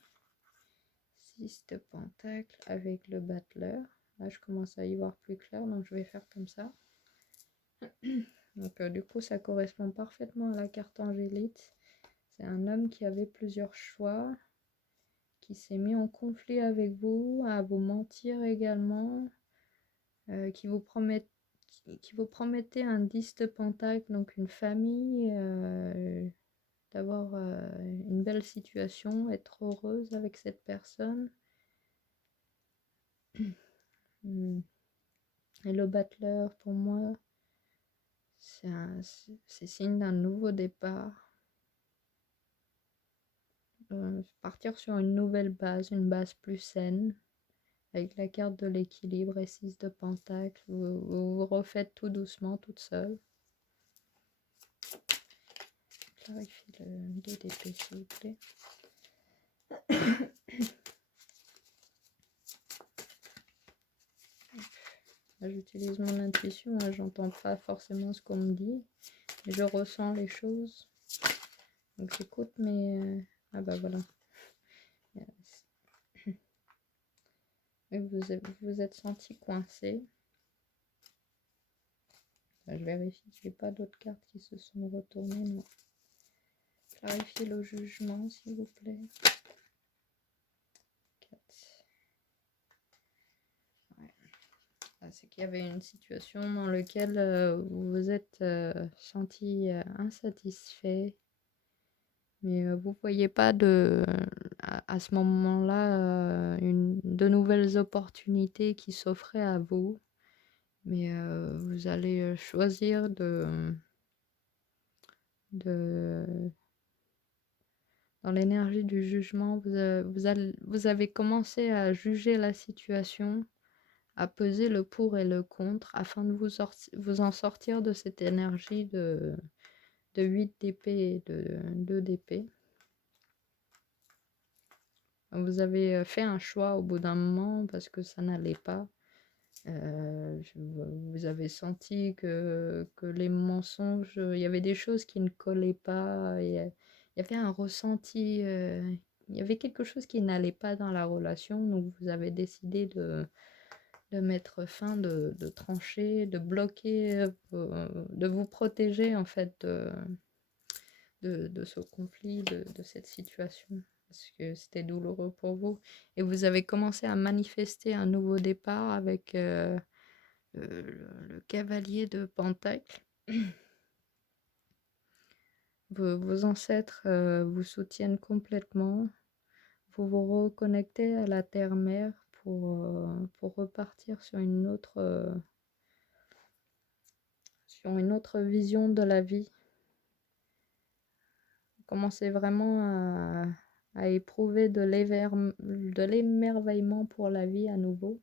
6 de Pentacle avec le battleur. Là, je commence à y voir plus clair, donc je vais faire comme ça. Donc, du coup, ça correspond parfaitement à la carte angélique. C'est un homme qui avait plusieurs choix, qui s'est mis en conflit avec vous, à vous mentir également, qui vous promettait un 10 de Pentacle, donc une famille, d'avoir une belle situation, être heureuse avec cette personne. Et le battleur, pour moi, c'est signe d'un nouveau départ. Partir sur une nouvelle base, une base plus saine, avec la carte de l'équilibre et 6 de Pentacle. Vous refaites tout doucement, toute seule. Clarifie le DDP, s'il vous plaît. Là, j'utilise mon intuition, hein, j'entends pas forcément ce qu'on me dit, mais je ressens les choses. Donc j'écoute mes... Ah bah voilà. Vous êtes senti coincé. Je vérifie qu'il n'y a pas d'autres cartes qui se sont retournées. Non. Clarifiez le jugement, s'il vous plaît. 4. Ouais. C'est qu'il y avait une situation dans laquelle vous vous êtes senti insatisfait. Mais vous ne voyez pas à ce moment-là de nouvelles opportunités qui s'offraient à vous. Mais vous allez choisir dans l'énergie du jugement, vous avez commencé à juger la situation, à peser le pour et le contre afin de vous en sortir de cette énergie 8 d'épée et de 2 d'épée. Vous avez fait un choix au bout d'un moment parce que ça n'allait pas. Vous avez senti que les mensonges, il y avait des choses qui ne collaient pas. Il y avait un ressenti, il y avait quelque chose qui n'allait pas dans la relation. Donc vous avez décidé de mettre fin, de trancher, de bloquer, de vous protéger en fait de ce conflit, de cette situation, parce que c'était douloureux pour vous. Et vous avez commencé à manifester un nouveau départ avec le cavalier de Pentacle. Vos ancêtres vous soutiennent complètement. Vous vous reconnectez à la terre-mère pour repartir sur une autre vision de la vie. Commencez vraiment à éprouver de l'émerveillement pour la vie à nouveau.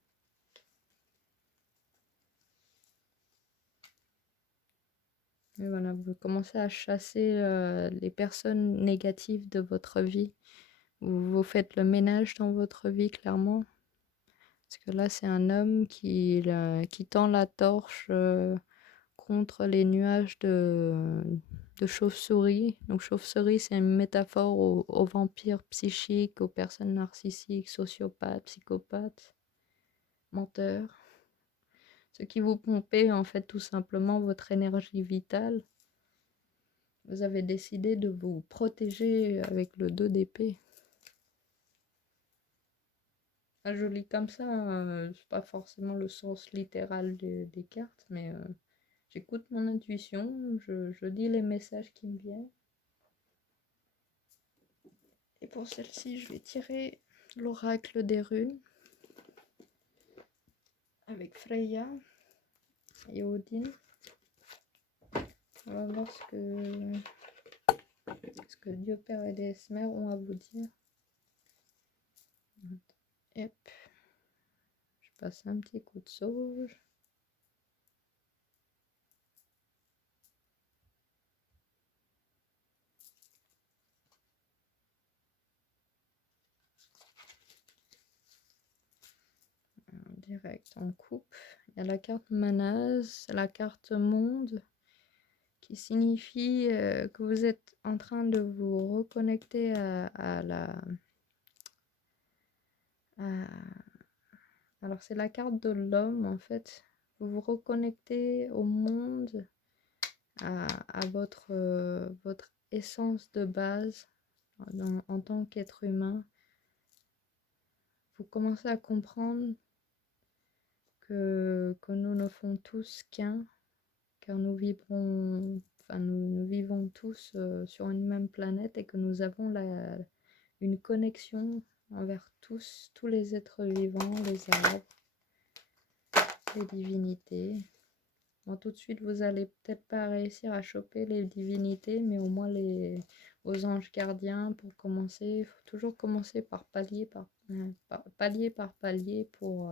Et voilà, vous commencez à chasser les personnes négatives de votre vie. Vous faites le ménage dans votre vie, clairement. Parce que là, c'est un homme qui tend la torche contre les nuages de chauves-souris. Donc, chauve-souris, c'est une métaphore aux vampires psychiques, aux personnes narcissiques, sociopathes, psychopathes, menteurs. Ceux qui vous pompez, en fait, tout simplement votre énergie vitale. Vous avez décidé de vous protéger avec le 2 d'épée. Je lis comme ça, c'est pas forcément le sens littéral des cartes, mais j'écoute mon intuition, je dis les messages qui me viennent. Et pour celle-ci, je vais tirer l'oracle des runes avec Freya et Odin. On va voir ce que Dieu Père et Déesse Mère ont à vous dire. Hop. Je passe un petit coup de sauge. Direct en coupe. Il y a la carte Manaz, la carte Monde, qui signifie que vous êtes en train de vous reconnecter alors c'est la carte de l'homme en fait. Vous vous reconnectez au monde, à votre essence de base en tant qu'être humain. Vous commencez à comprendre que nous ne faisons tous qu'un, car nous vivons tous sur une même planète et que nous avons une connexion envers tous les êtres vivants, les arbres, les divinités. Bon, tout de suite, vous allez peut-être pas réussir à choper les divinités, mais au moins vos anges gardiens pour commencer. Il faut toujours commencer par palier par palier pour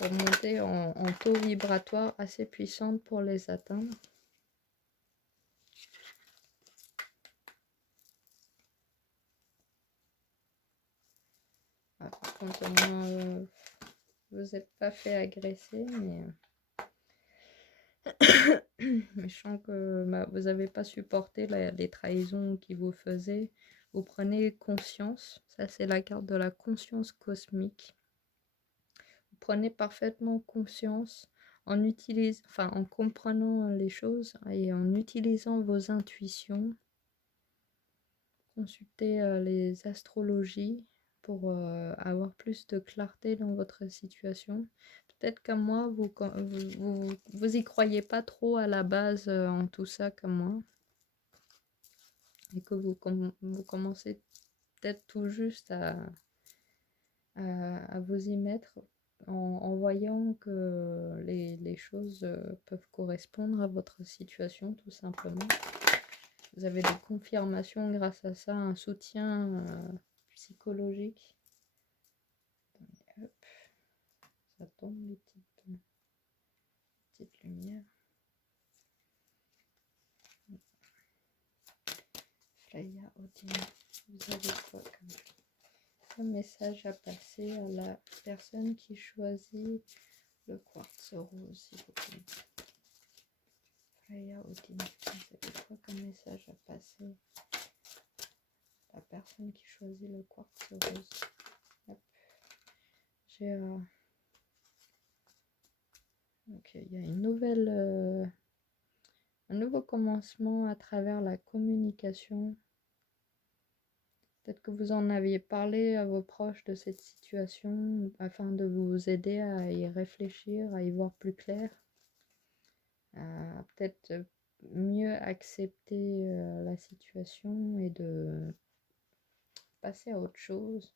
monter en taux vibratoire assez puissante pour les atteindre. Par contre, vous n'êtes pas fait agresser, mais je sens que vous n'avez pas supporté les trahisons qui vous faisaient. Vous prenez conscience, ça c'est la carte de la conscience cosmique. Vous prenez parfaitement conscience en comprenant les choses et en utilisant vos intuitions. Consultez les astrologies pour avoir plus de clarté dans votre situation. Peut-être comme moi, vous y croyez pas trop à la base en tout ça comme moi. Et que vous commencez peut-être tout juste à vous y mettre en voyant que les choses peuvent correspondre à votre situation tout simplement. Vous avez des confirmations grâce à ça, un soutien psychologique. Hop. Ça tombe les petites lumières. Odile, vous avez quoi comme message à passer à la personne qui choisit le quartz rose, s'il vous plaît? Freya Odile, vous avez quoi comme message à passer à la personne qui choisit le quartz rose? Hop. J'ai ok, il y a une nouvelle un nouveau commencement à travers la communication. Peut-être que vous en aviez parlé à vos proches de cette situation afin de vous aider à y réfléchir, à y voir plus clair, à peut-être mieux accepter la situation et de passer à autre chose.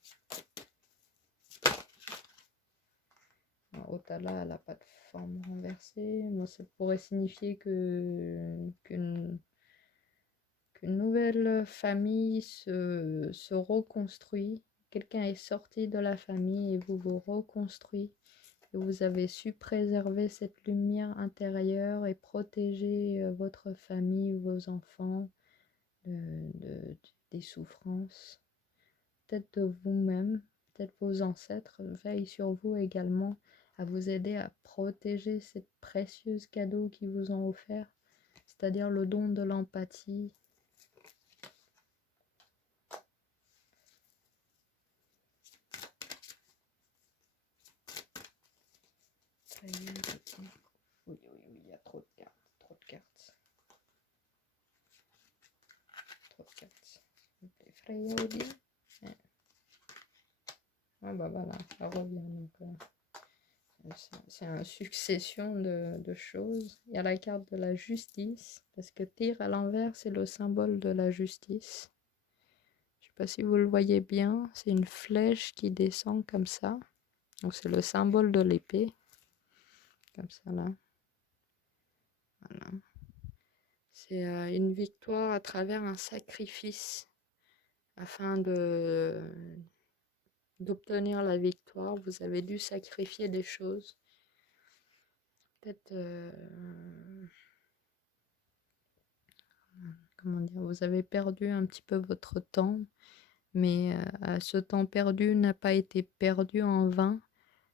Otala, elle n'a pas de forme renversée. Moi, ça pourrait signifier qu'une nouvelle famille se reconstruit. Quelqu'un est sorti de la famille et vous vous reconstruisez. Et vous avez su préserver cette lumière intérieure et protéger votre famille, vos enfants des souffrances. Peut-être de vous-même, peut-être vos ancêtres veillent sur vous également à vous aider à protéger cette précieuse cadeau qu'ils vous ont offert, c'est-à-dire le don de l'empathie. Très bien, oui, il y a trop de cartes, trop de cartes. Trop de cartes. Freya Odile. Ah bah voilà, ça revient. Donc, c'est une succession de choses. Il y a la carte de la justice, parce que tir à l'envers, c'est le symbole de la justice. Je ne sais pas si vous le voyez bien, c'est une flèche qui descend comme ça. Donc c'est le symbole de l'épée. Comme ça là. Voilà. C'est une victoire à travers un sacrifice. Afin d'obtenir la victoire, vous avez dû sacrifier des choses. Peut-être, comment dire, vous avez perdu un petit peu votre temps, mais ce temps perdu n'a pas été perdu en vain,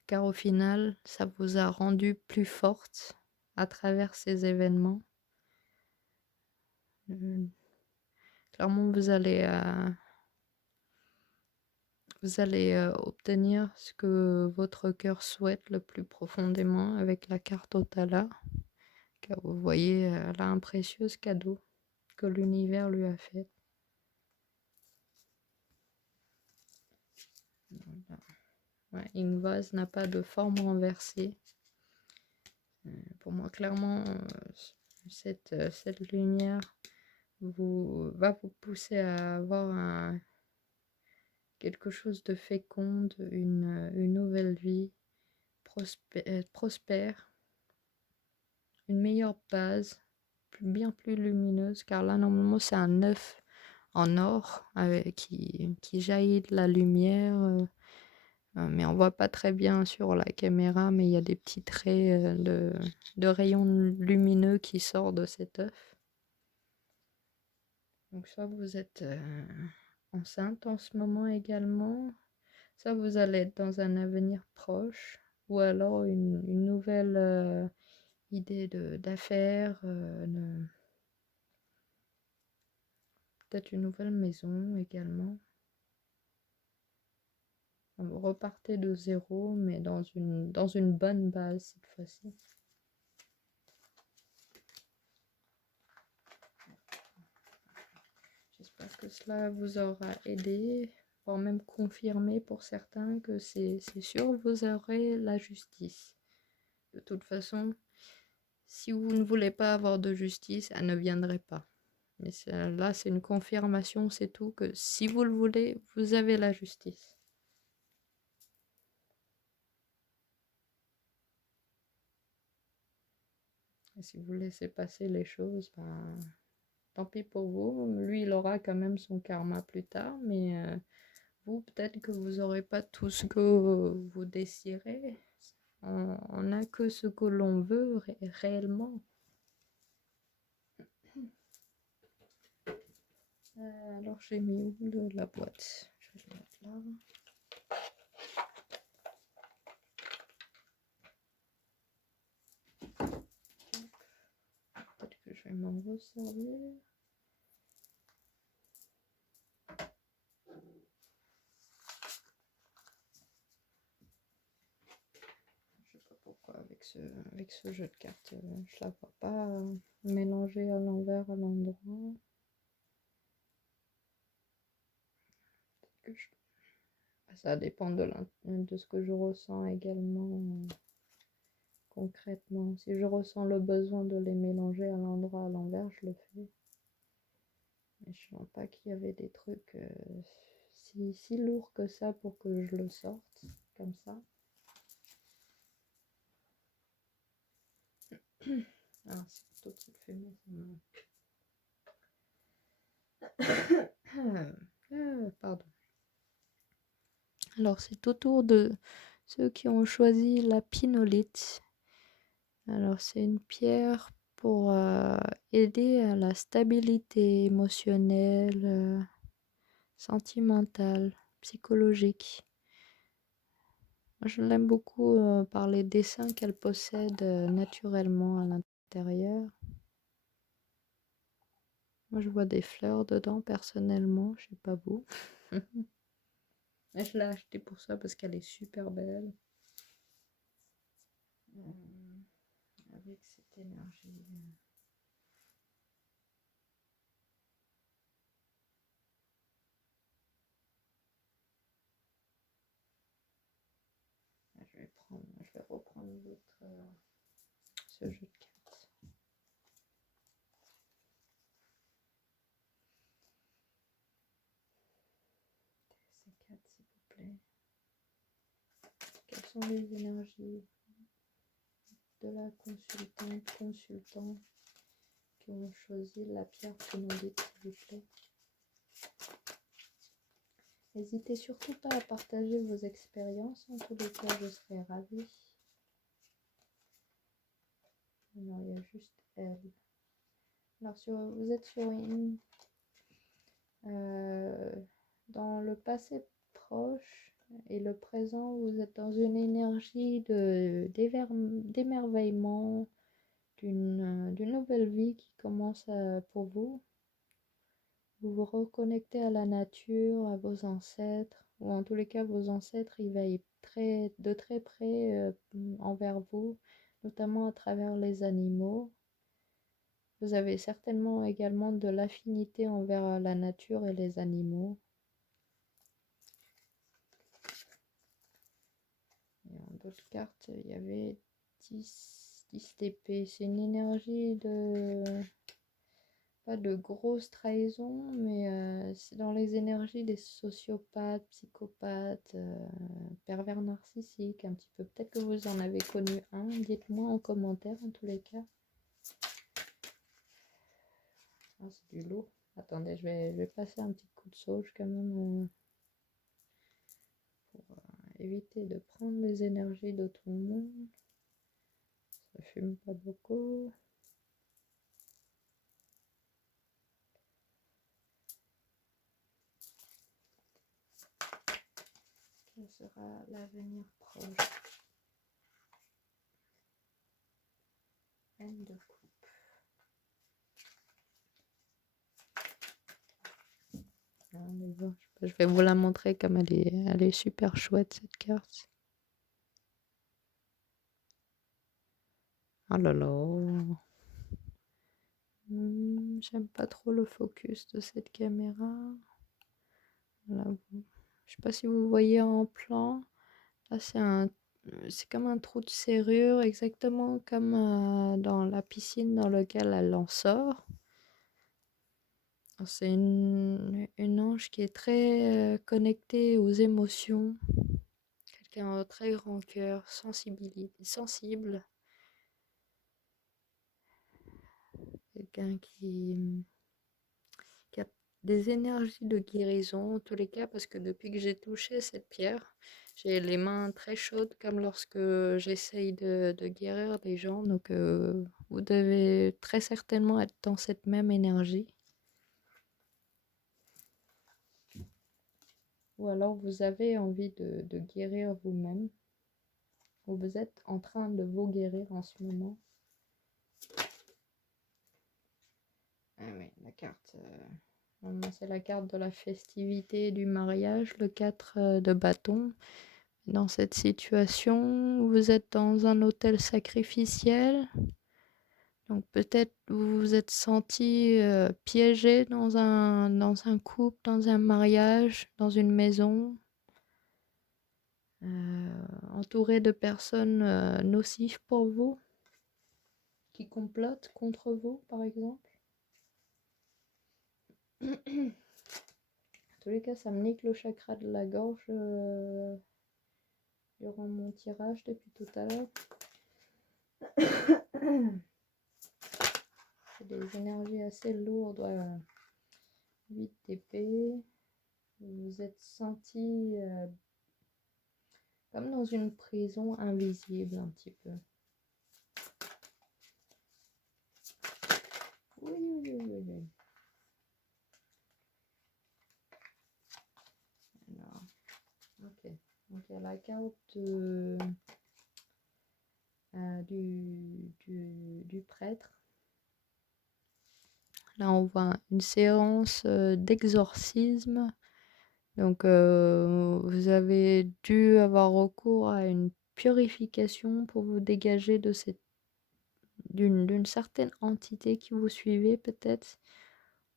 car au final, ça vous a rendu plus forte à travers ces événements. Clairement, vous allez obtenir ce que votre cœur souhaite le plus profondément avec la carte Otala, car vous voyez là un précieux cadeau que l'univers lui a fait. Voilà. Ouais, une vase n'a pas de forme renversée. Pour moi, clairement, cette lumière va vous pousser à avoir quelque chose de féconde, une nouvelle vie prospère, une meilleure base, bien plus lumineuse, car là, normalement, c'est un œuf en or qui jaillit de la lumière, mais on voit pas très bien sur la caméra, mais il y a des petits traits de rayons lumineux qui sortent de cet œuf. Donc soit vous êtes enceinte en ce moment également, soit vous allez être dans un avenir proche, ou alors une nouvelle idée d'affaires, peut-être une nouvelle maison également. Vous repartez de zéro, mais dans une bonne base cette fois-ci. J'espère que cela vous aura aidé, voire même confirmé pour certains que c'est sûr, vous aurez la justice. De toute façon, si vous ne voulez pas avoir de justice, elle ne viendrait pas. Mais là, c'est une confirmation, c'est tout, que si vous le voulez, vous avez la justice. Et si vous laissez passer les choses, ben, tant pis pour vous. Lui, il aura quand même son karma plus tard, mais vous, peut-être que vous n'aurez pas tout ce que vous désirez. On n'a que ce que l'on veut réellement. Alors j'ai mis où la boîte? Je vais le mettre là. Peut-être que je vais m'en resservir. Je sais pas pourquoi avec ce jeu de cartes, je la vois pas mélanger à l'envers à l'endroit. Ça dépend de ce que je ressens également concrètement. Si je ressens le besoin de les mélanger à l'endroit à l'envers, je le fais. Mais je sens pas qu'il y avait des trucs si lourds que ça pour que je le sorte comme ça. Ah, c'est plutôt de cette fumée, pardon. Alors, c'est au tour de ceux qui ont choisi la pinolite. Alors, c'est une pierre pour aider à la stabilité émotionnelle, sentimentale, psychologique. Moi, je l'aime beaucoup par les dessins qu'elle possède naturellement à l'intérieur. Moi, je vois des fleurs dedans personnellement, je sais pas vous. Je l'ai achetée pour ça parce qu'elle est super belle. Avec cette énergie. Je vais reprendre ce jeu de cartes. Ces cartes, s'il vous plaît. Quelles sont les énergies de la consultant qui ont choisi la pierre pinolite, s'il vous plaît? N'hésitez surtout pas à partager vos expériences, en tous les cas, je serai ravie. Alors, il y a juste elle. Alors, vous êtes sur une... dans le passé proche et le présent, vous êtes dans une énergie d'émerveillement, d'une nouvelle vie qui commence pour vous. Vous vous reconnectez à la nature, à vos ancêtres, ou en tous les cas, vos ancêtres, ils veillent de très près envers vous, notamment à travers les animaux. Vous avez certainement également de l'affinité envers la nature et les animaux. Et en d'autres cartes, il y avait 10 d'épée. C'est une énergie pas de grosse trahison, mais c'est dans les énergies des sociopathes, psychopathes, pervers narcissiques, un petit peu. Peut-être que vous en avez connu un, dites-moi en commentaire en tous les cas. Ah, c'est du lourd. Attendez, je vais passer un petit coup de sauge quand même pour éviter de prendre les énergies de tout le monde. Ça fume pas beaucoup. Quel sera l'avenir proche? Reine de coupe. Je vais vous la montrer comme elle est super chouette cette carte. Oh là là. J'aime pas trop le focus de cette caméra. Là, je sais pas si vous voyez en plan. Là, c'est comme un trou de serrure, exactement comme dans la piscine dans laquelle elle en sort. C'est une ange qui est très connectée aux émotions. Quelqu'un de très grand cœur, sensible. Quelqu'un qui a des énergies de guérison, en tous les cas, parce que depuis que j'ai touché cette pierre, j'ai les mains très chaudes, comme lorsque j'essaye de guérir des gens. Donc, vous devez très certainement être dans cette même énergie. ou alors vous avez envie de guérir vous-même, ou vous êtes en train de vous guérir en ce moment. Ah oui, la carte, c'est la carte de la festivité du mariage, le 4 de bâton. Dans cette situation, vous êtes dans un autel sacrificiel. Donc peut-être vous vous êtes senti piégé dans un couple, dans un mariage, dans une maison, entouré de personnes nocives pour vous, qui complotent contre vous, par exemple. En tous les cas, ça me nique le chakra de la gorge durant mon tirage depuis tout à l'heure. C'est des énergies assez lourdes. Ouais. 8 d'épée. Vous vous êtes senti comme dans une prison invisible un petit peu. Oui. Alors, ok. Donc il y a la carte du prêtre. Là, on voit une séance d'exorcisme. Donc, vous avez dû avoir recours à une purification pour vous dégager de d'une certaine entité qui vous suivait peut-être,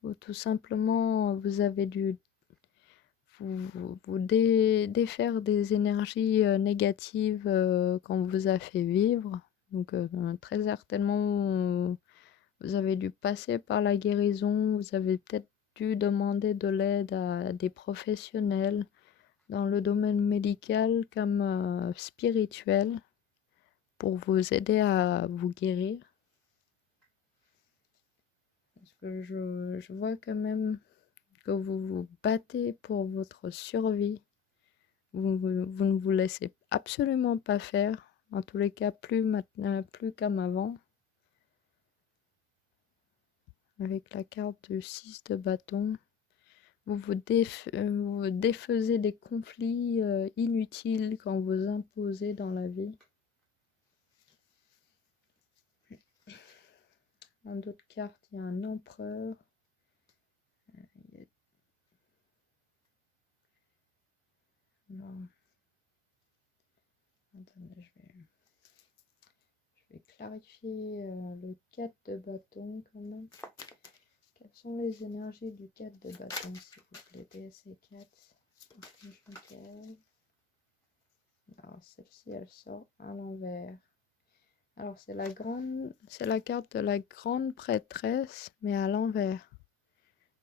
ou tout simplement vous avez dû vous défaire des énergies négatives qu'on vous a fait vivre. Donc, très certainement, vous avez dû passer par la guérison, vous avez peut-être dû demander de l'aide à des professionnels dans le domaine médical comme spirituel pour vous aider à vous guérir. Parce que je vois quand même que vous vous battez pour votre survie. Vous ne vous laissez absolument pas faire. En tous les cas, plus maintenant, plus comme avant. Avec la carte du 6 de bâton. Vous défaisez des conflits inutiles qu'on vous imposez dans la vie. En d'autres cartes, il y a un empereur. Non. Attendez, je vais clarifier le 4 de bâton quand même. Quelles sont les énergies du 4 de bâton, s'il vous plaît? DSC4. Alors, celle-ci, elle sort à l'envers. Alors, c'est la carte de la grande prêtresse, mais à l'envers.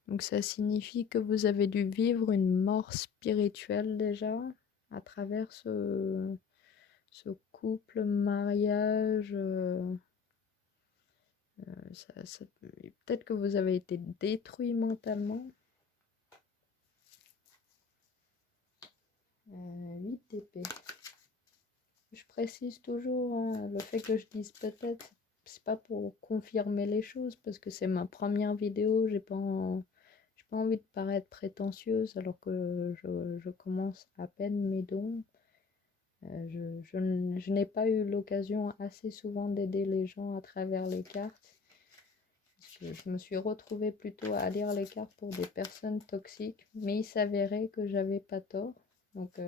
Donc, ça signifie que vous avez dû vivre une mort spirituelle déjà à travers ce couple, mariage. Peut-être que vous avez été détruit mentalement. 8 d'épée. Je précise toujours le fait que je dise peut-être, c'est pas pour confirmer les choses parce que c'est ma première vidéo, j'ai pas envie de paraître prétentieuse alors que je commence à peine mes dons. Je n'ai pas eu l'occasion assez souvent d'aider les gens à travers les cartes. Je me suis retrouvée plutôt à lire les cartes pour des personnes toxiques, mais il s'avérait que j'avais pas tort. Donc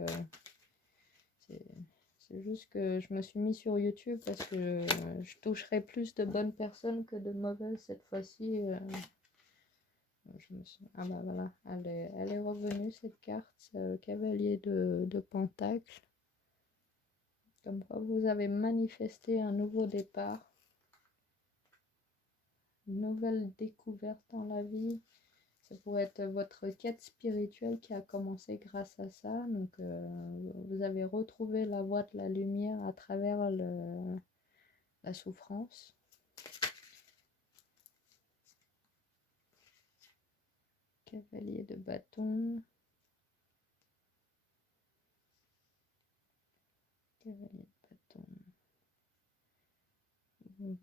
c'est juste que je me suis mis sur YouTube parce que je toucherai plus de bonnes personnes que de mauvaises cette fois-ci. Ah bah voilà, elle est revenue cette carte, le cavalier de Pentacle. Comme quoi vous avez manifesté un nouveau départ, une nouvelle découverte dans la vie. Ça pourrait être votre quête spirituelle qui a commencé grâce à ça. Donc vous avez retrouvé la voie de la lumière à travers la souffrance. Cavalier de bâton. Cavalier de bâton.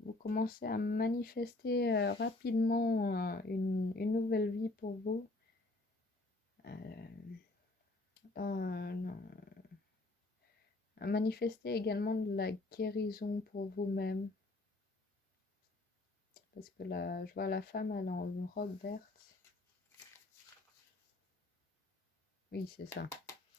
Vous commencez à manifester rapidement une nouvelle vie pour vous. non. Manifester également de la guérison pour vous-même. Parce que là, je vois la femme, elle est en robe verte. Oui, c'est ça.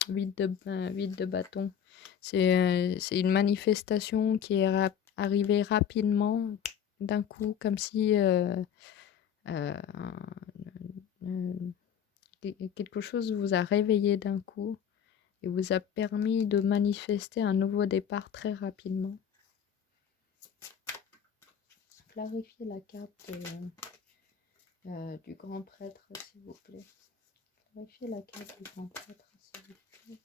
8 de bâton. C'est une manifestation qui est arrivée rapidement, d'un coup, comme si euh, quelque chose vous a réveillé d'un coup et vous a permis de manifester un nouveau départ très rapidement. Clarifiez la carte du grand prêtre, s'il vous plaît. Clarifiez la carte du grand prêtre, s'il vous plaît.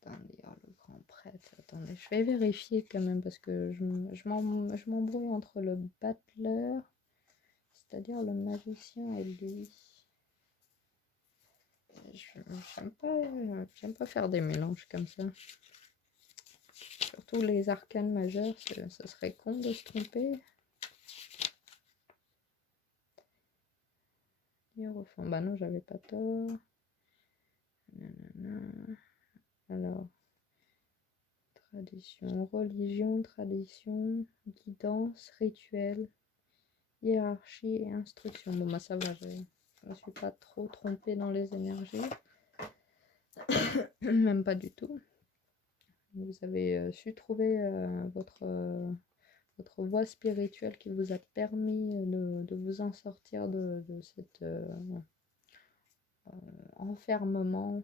Attendez, oh, le grand prêtre. Attendez, je vais vérifier quand même parce que je m'embrouille entre le battleur, c'est-à-dire le magicien, et lui. J'aime pas faire des mélanges comme ça. Surtout les arcanes majeurs, ça serait con de se tromper. Enfin, bah non, j'avais pas tort. Nanana. Alors, tradition, religion, tradition, guidance, rituel, hiérarchie et instruction. Bon, bah ça va, je me suis pas trop trompée dans les énergies. Même pas du tout. Vous avez su trouver votre voie spirituelle qui vous a permis de vous en sortir de cet enfermement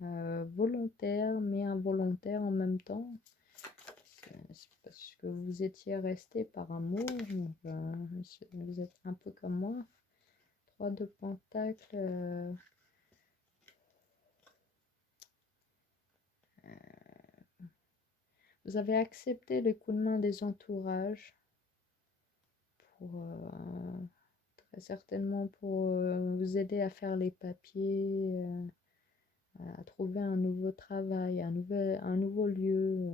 volontaire mais involontaire en même temps. C'est parce que vous étiez resté par amour. Donc, vous êtes un peu comme moi. 3 de pentacles. Vous avez accepté les coups de main des entourages pour très certainement pour vous aider à faire les papiers, à trouver un nouveau travail, un nouveau lieu,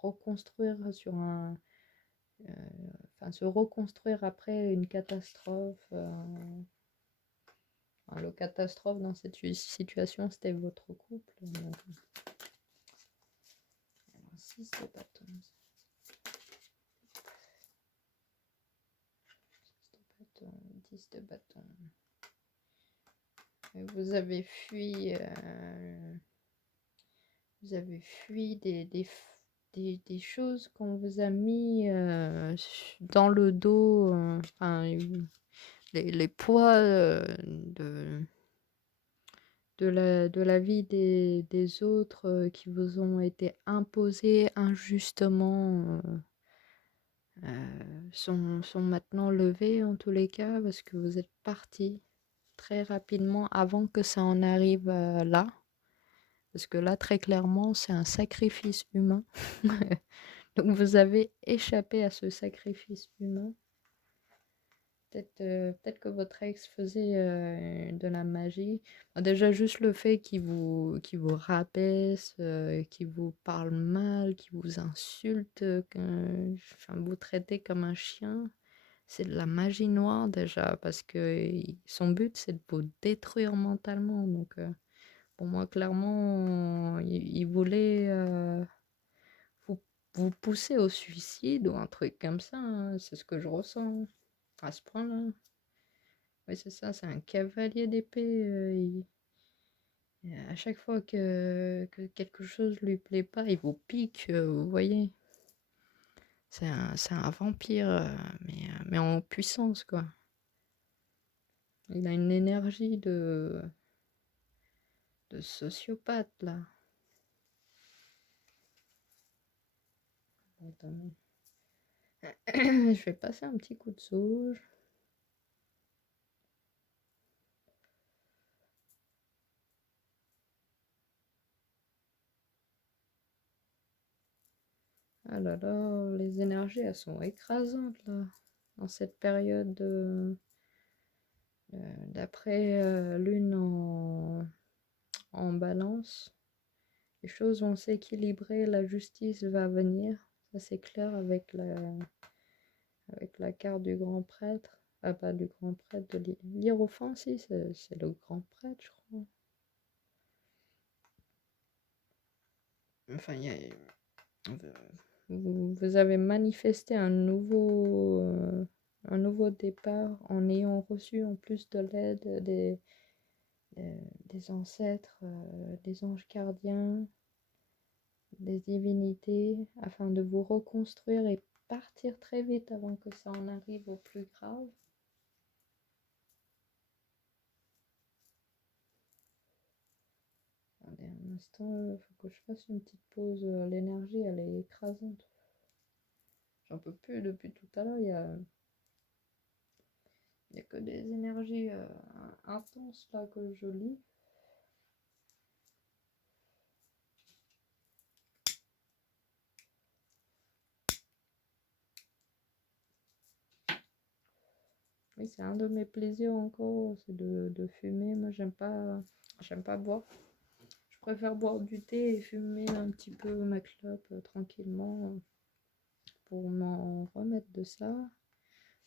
reconstruire sur se reconstruire après une catastrophe. Le catastrophe dans cette situation, c'était votre couple. Alors, 6 de bâton. 10 de bâton. Vous avez fui des choses qu'on vous a mis dans le dos, les poids de la vie des autres qui vous ont été imposés injustement sont maintenant levés en tous les cas parce que vous êtes partis très rapidement avant que ça en arrive là. Parce que là, très clairement, c'est un sacrifice humain. Donc vous avez échappé à ce sacrifice humain. Peut-être que votre ex faisait de la magie. Déjà, juste le fait qu'il vous rabaisse, qu'il vous parle mal, qu'il vous insulte, vous traitez comme un chien, c'est de la magie noire déjà, parce que son but, c'est de vous détruire mentalement. Donc, pour moi, clairement, il voulait vous, vous pousser au suicide ou un truc comme ça. Hein. C'est ce que je ressens à ce point-là. Oui, c'est ça, c'est un cavalier d'épée. À chaque fois que quelque chose lui plaît pas, il vous pique, vous voyez. C'est un vampire, mais en puissance, quoi. Il a une énergie de sociopathe, là. Attends. Je vais passer un petit coup de sauge. Ah là là, les énergies, elles sont écrasantes, là. Dans cette période d'après lune en balance. Les choses vont s'équilibrer, la justice va venir. Ça, c'est clair avec la carte du grand prêtre. Ah, pas du grand prêtre de l'Hiérophant, si, c'est le grand prêtre, je crois. Enfin, vous avez manifesté un nouveau départ en ayant reçu en plus de l'aide des ancêtres, des anges gardiens, des divinités, afin de vous reconstruire et partir très vite avant que ça en arrive au plus grave. Attendez un instant, il faut que je fasse une petite pause. L'énergie, elle est écrasante. J'en peux plus depuis tout à l'heure. Il y a que des énergies intenses là que je lis. Oui, c'est un de mes plaisirs encore, c'est de fumer. Moi, j'aime pas boire. Je préfère boire du thé et fumer un petit peu ma clope tranquillement pour m'en remettre de ça.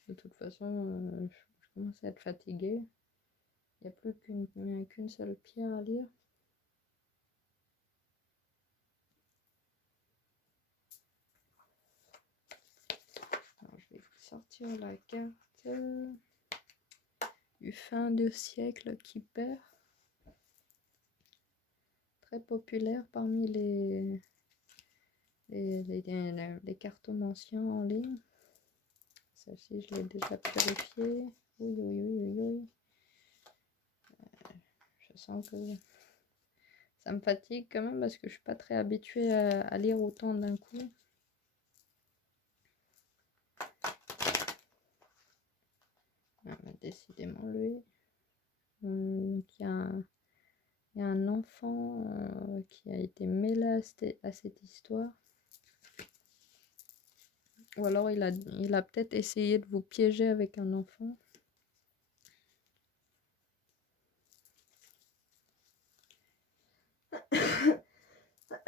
De toute façon, je commence à être fatiguée. Il n'y a plus qu'une seule pierre à lire. Alors, je vais sortir la carte du fin de siècle qui perd. Très populaire parmi les cartomanciens en ligne. Celle-ci, je l'ai déjà vérifiée. Oui. Je sens que ça me fatigue quand même parce que je suis pas très habituée à lire autant d'un coup. Ah, mais décidément, lui. Il y a un enfant qui a été mêlé à cette histoire. Ou alors il a peut-être essayé de vous piéger avec un enfant.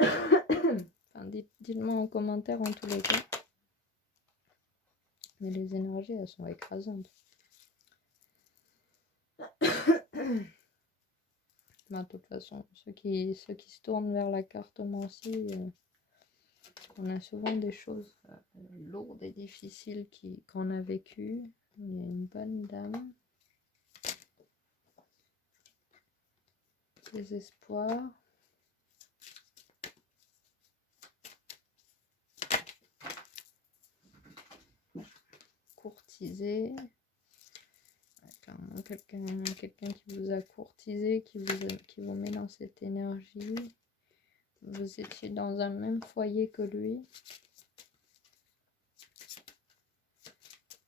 Enfin, dites-moi en commentaire en tous les cas. Mais les énergies, elles sont écrasantes. Ben, de toute façon, ceux qui se tournent vers la cartomancie, on a souvent des choses lourdes et difficiles qu'on a vécues. Il y a une bonne dame. Désespoir. Courtisé. Quelqu'un qui vous a courtisé, qui vous met dans cette énergie. Vous étiez dans un même foyer que lui.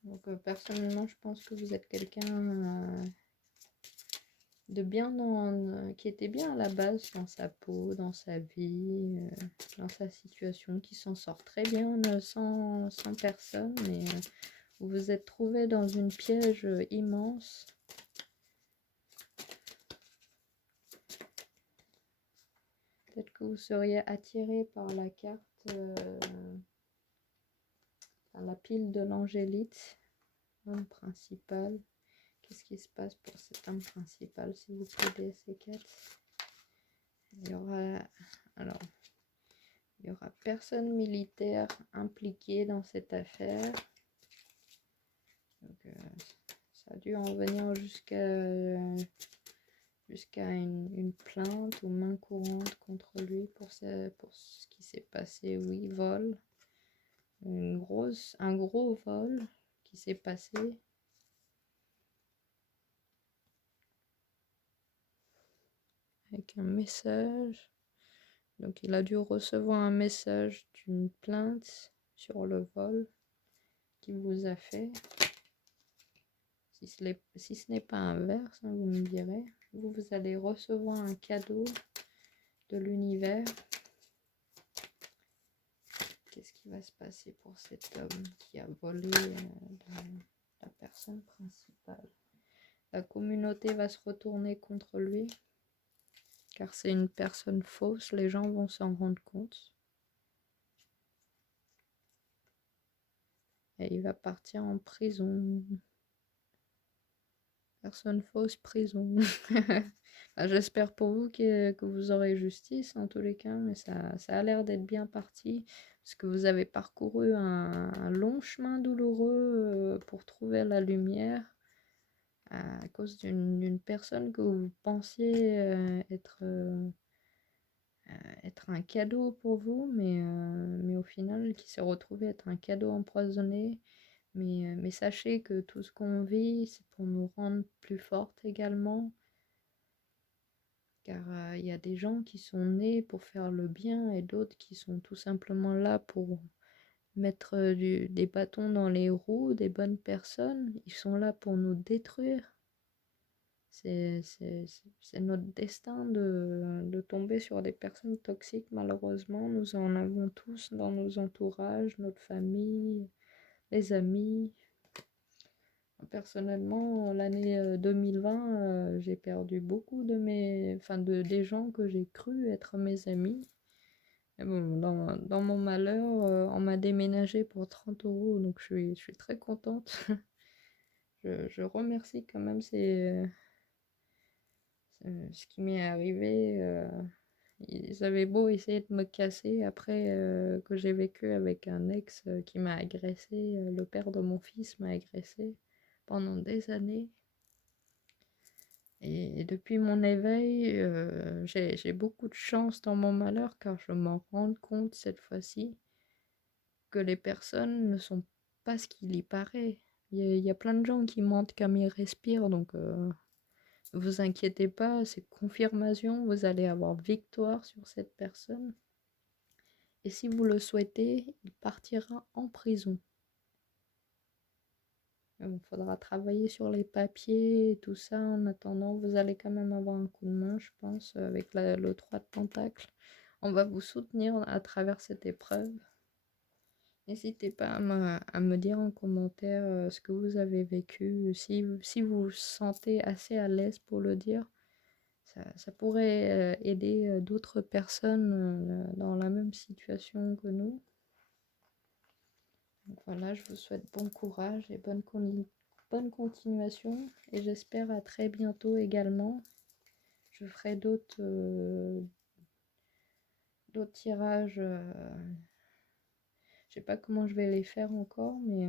Donc personnellement, je pense que vous êtes quelqu'un de bien qui était bien à la base dans sa peau, dans sa vie, dans sa situation, qui s'en sort très bien sans personne, mais vous vous êtes trouvé dans une piège immense. Peut-être que vous seriez attiré par la carte, la pile de l'angélite, homme principal. Qu'est-ce qui se passe pour cet homme principal, si vous plaît, ces cartes? Il y aura personne militaire impliqué dans cette affaire. Donc, ça a dû en venir jusqu'à une plainte ou main courante contre lui pour ce qui s'est passé. Oui, vol. Un gros vol qui s'est passé. Avec un message. Donc il a dû recevoir un message d'une plainte sur le vol qu'il vous a fait. Si ce n'est pas inverse, hein, vous me direz. Vous allez recevoir un cadeau de l'univers. Qu'est-ce qui va se passer pour cet homme qui a volé la personne principale? La communauté va se retourner contre lui, car c'est une personne fausse, les gens vont s'en rendre compte. Et il va partir en prison. Personne fausse, prison. Enfin, j'espère pour vous que vous aurez justice en tous les cas, mais ça a l'air d'être bien parti, parce que vous avez parcouru un long chemin douloureux pour trouver la lumière à cause d'une personne que vous pensiez être un cadeau pour vous, mais au final qui s'est retrouvé être un cadeau empoisonné. Mais sachez que tout ce qu'on vit, c'est pour nous rendre plus fortes également, car il y a des gens qui sont nés pour faire le bien et d'autres qui sont tout simplement là pour mettre des bâtons dans les roues des bonnes personnes. Ils sont là pour nous détruire. C'est notre destin de tomber sur des personnes toxiques, malheureusement. Nous en avons tous dans nos entourages, notre famille, les amis. Personnellement, l'année 2020, j'ai perdu beaucoup des gens que j'ai cru être mes amis. Et bon, dans mon malheur, on m'a déménagé pour 30 euros, donc je suis très contente. Je remercie quand même ce qui m'est arrivé. Ils avaient beau essayer de me casser après que j'ai vécu avec un ex qui m'a agressé, le père de mon fils m'a agressé pendant des années. Et depuis mon éveil, j'ai beaucoup de chance dans mon malheur car je m'en rends compte cette fois-ci que les personnes ne sont pas ce qu'il y paraît. Il y a plein de gens qui mentent comme ils respirent, donc ne vous inquiétez pas, c'est confirmation, vous allez avoir victoire sur cette personne. Et si vous le souhaitez, il partira en prison. Il faudra travailler sur les papiers et tout ça. En attendant, vous allez quand même avoir un coup de main, je pense, avec le 3 de pentacle. On va vous soutenir à travers cette épreuve. N'hésitez pas à me dire en commentaire ce que vous avez vécu. Si vous vous sentez assez à l'aise pour le dire, ça pourrait aider d'autres personnes dans la même situation que nous. Donc voilà, je vous souhaite bon courage et bonne continuation. Et j'espère à très bientôt également. Je ferai d'autres tirages. Je sais pas comment je vais les faire encore, mais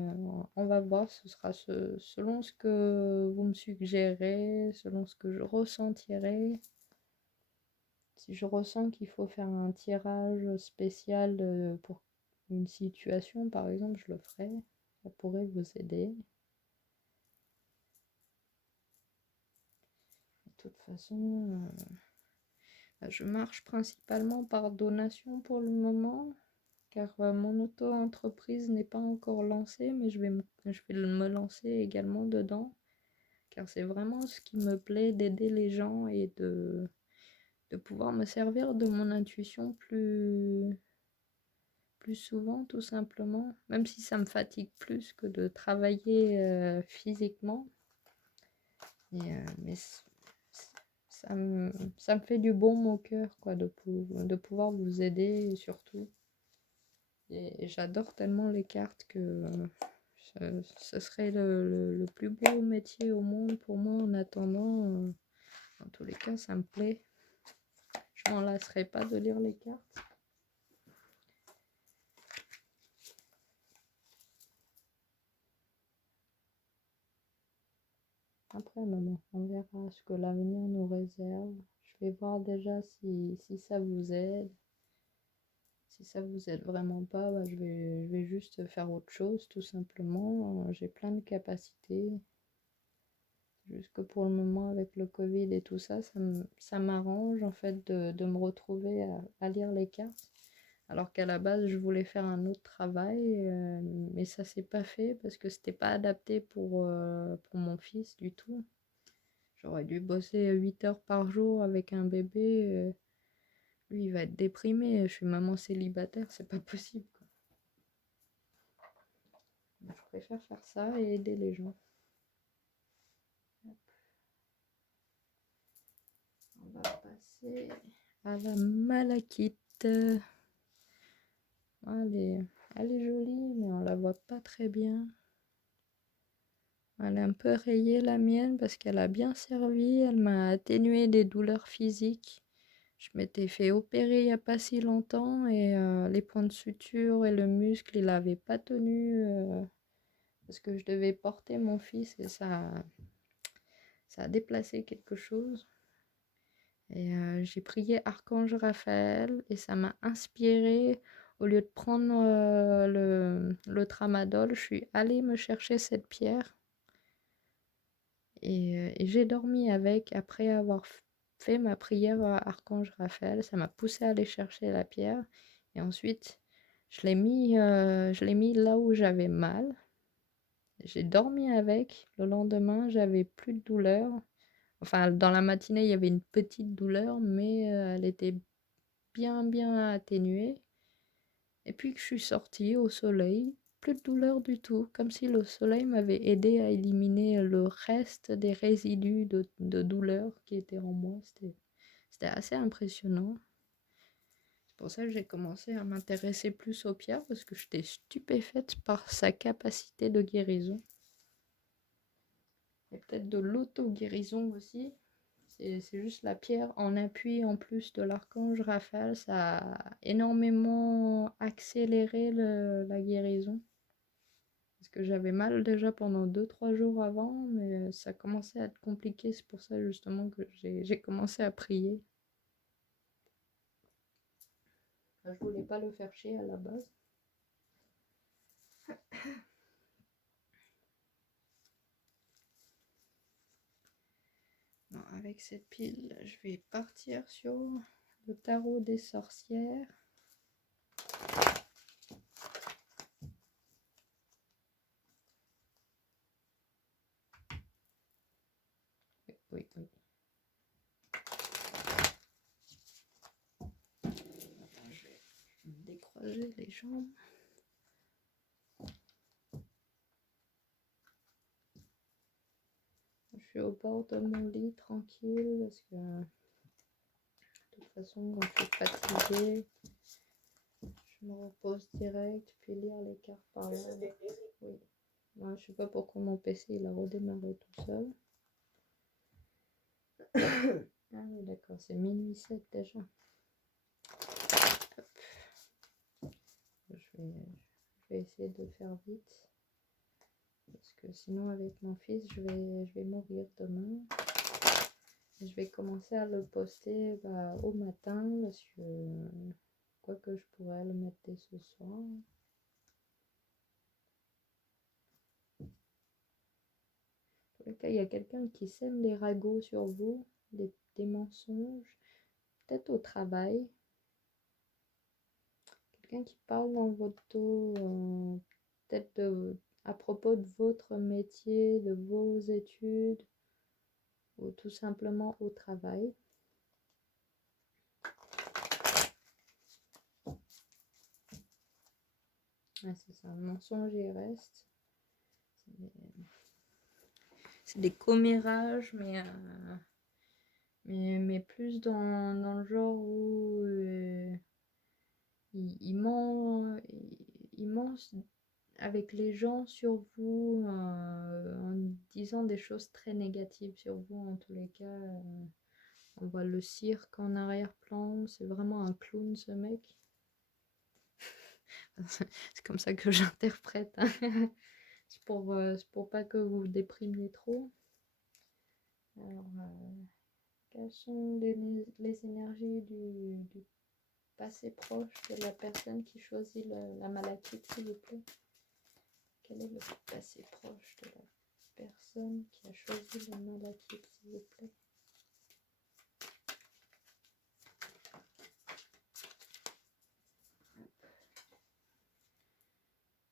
on va voir. Ce sera selon ce que vous me suggérez, selon ce que je ressentirai. Si je ressens qu'il faut faire un tirage spécial pour une situation, par exemple, je le ferai. Ça pourrait vous aider. De toute façon, je marche principalement par donation pour le moment, car mon auto-entreprise n'est pas encore lancée, mais je vais me lancer également dedans, car c'est vraiment ce qui me plaît, d'aider les gens et de pouvoir me servir de mon intuition plus souvent, tout simplement, même si ça me fatigue plus que de travailler physiquement. Mais ça me fait du baume au cœur, quoi, de pouvoir vous aider, surtout. Et j'adore tellement les cartes que ce serait le plus beau métier au monde pour moi en attendant. En tous les cas, ça me plaît. Je m'en lasserai pas de lire les cartes. Après, maman, on verra ce que l'avenir nous réserve. Je vais voir déjà si ça vous aide. Si ça vous aide vraiment pas, je vais juste faire autre chose, tout simplement. J'ai plein de capacités. Juste que pour le moment, avec le Covid et tout ça, ça m'arrange en fait de me retrouver à lire les cartes. Alors qu'à la base, je voulais faire un autre travail, mais ça s'est pas fait parce que c'était pas adapté pour mon fils du tout. J'aurais dû bosser 8 heures par jour avec un bébé. Lui, il va être déprimé. Je suis maman célibataire, c'est pas possible, quoi. Je préfère faire ça et aider les gens. On va passer à la malachite. Elle est jolie, mais on la voit pas très bien. Elle est un peu rayée la mienne parce qu'elle a bien servi. Elle m'a atténué des douleurs physiques. Je m'étais fait opérer il n'y a pas si longtemps et les points de suture et le muscle, il n'avait pas tenu parce que je devais porter mon fils et ça a déplacé quelque chose. Et j'ai prié Archange Raphaël et ça m'a inspiré. Au lieu de prendre le tramadol, je suis allée me chercher cette pierre et j'ai dormi avec après avoir fait ma prière à Archange Raphaël. Ça m'a poussé à aller chercher la pierre et ensuite je l'ai mis là où j'avais mal. J'ai dormi avec. Le lendemain, j'avais plus de douleur. Enfin, dans la matinée, il y avait une petite douleur, mais elle était bien atténuée. Et puis que je suis sortie au soleil, plus de douleur du tout, comme si le soleil m'avait aidé à éliminer le reste des résidus de douleur qui étaient en moi. C'était assez impressionnant. C'est pour ça que j'ai commencé à m'intéresser plus aux pierres, parce que j'étais stupéfaite par sa capacité de guérison. Et peut-être de l'auto-guérison aussi. C'est juste la pierre en appui en plus de l'archange Raphaël, ça a énormément accéléré la guérison. Parce que j'avais mal déjà pendant 2-3 jours avant, mais ça commençait à être compliqué. C'est pour ça justement que j'ai commencé à prier. Je voulais pas le faire chier à la base. Non, avec cette pile, je vais partir sur le tarot des sorcières. Oui. Je vais décroiser les jambes. Je suis au bord de mon lit tranquille parce que de toute façon quand je suis fatiguée, je me repose direct puis lire les cartes par là. Oui. Moi, je sais pas pourquoi mon PC il a redémarré tout seul. Ah oui d'accord, c'est minuit 7 déjà. Hop. Je vais essayer de faire vite. Parce que sinon avec mon fils je vais mourir demain. Je vais commencer à le poster au matin parce que quoique je pourrais le mettre dès ce soir. En tout cas, il y a quelqu'un qui sème des ragots sur vous, des mensonges, peut-être au travail. Quelqu'un qui parle dans votre dos, peut-être à propos de votre métier, de vos études, ou tout simplement au travail. Ah, c'est ça, le mensonge il reste. C'est des commérages, mais plus dans le genre où il ment avec les gens sur vous en disant des choses très négatives sur vous. En tous les cas, on voit le cirque en arrière-plan. C'est vraiment un clown ce mec. C'est comme ça que j'interprète. Hein. C'est pour pas que vous vous déprimiez trop. Alors, quelles sont les énergies du passé proche de la personne qui choisit la malachite, s'il vous plaît? Quel est le passé proche de la personne qui a choisi la malachite, s'il vous plaît?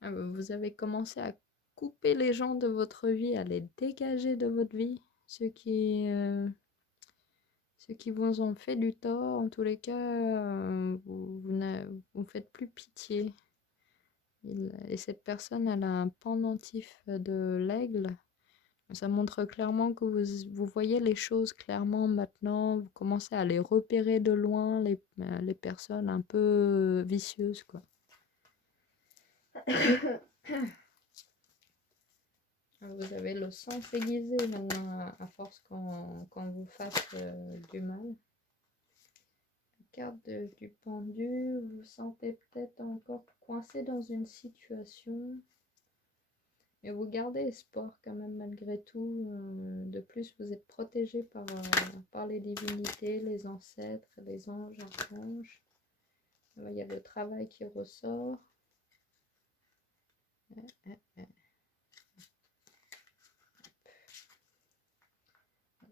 Ah, vous avez commencé à couper les gens de votre vie, à les dégager de votre vie, ceux qui vous ont fait du tort. En tous les cas, vous ne faites plus pitié. Et cette personne, elle a un pendentif de l'aigle. Ça montre clairement que vous voyez les choses clairement maintenant. Vous commencez à les repérer de loin, les personnes un peu vicieuses, quoi. Vous avez le sens aiguisé maintenant, à force qu'on vous fasse du mal. Carte du pendu, vous vous sentez peut-être encore coincé dans une situation, mais vous gardez espoir quand même malgré tout. De plus, vous êtes protégé par les divinités, les ancêtres, les anges, archanges. Il y a le travail qui ressort. Le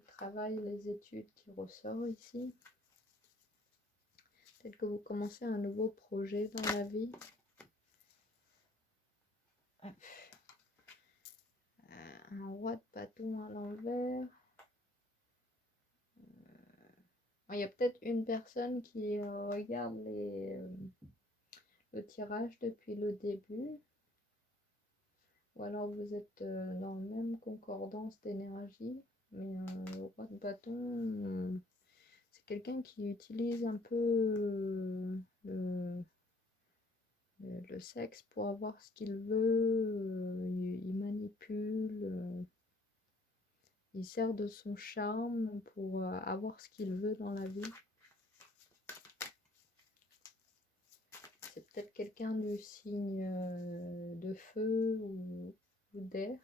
travail, les études qui ressortent ici. Peut-être que vous commencez un nouveau projet dans la vie. Un roi de bâton à l'envers. Il y a peut-être une personne qui regarde le tirage depuis le début. Ou alors vous êtes dans la même concordance d'énergie. Mais le roi de bâton, c'est quelqu'un qui utilise un peu le sexe pour avoir ce qu'il veut. Il manipule. Il sert de son charme pour avoir ce qu'il veut dans la vie. C'est peut-être quelqu'un du signe de feu ou d'air.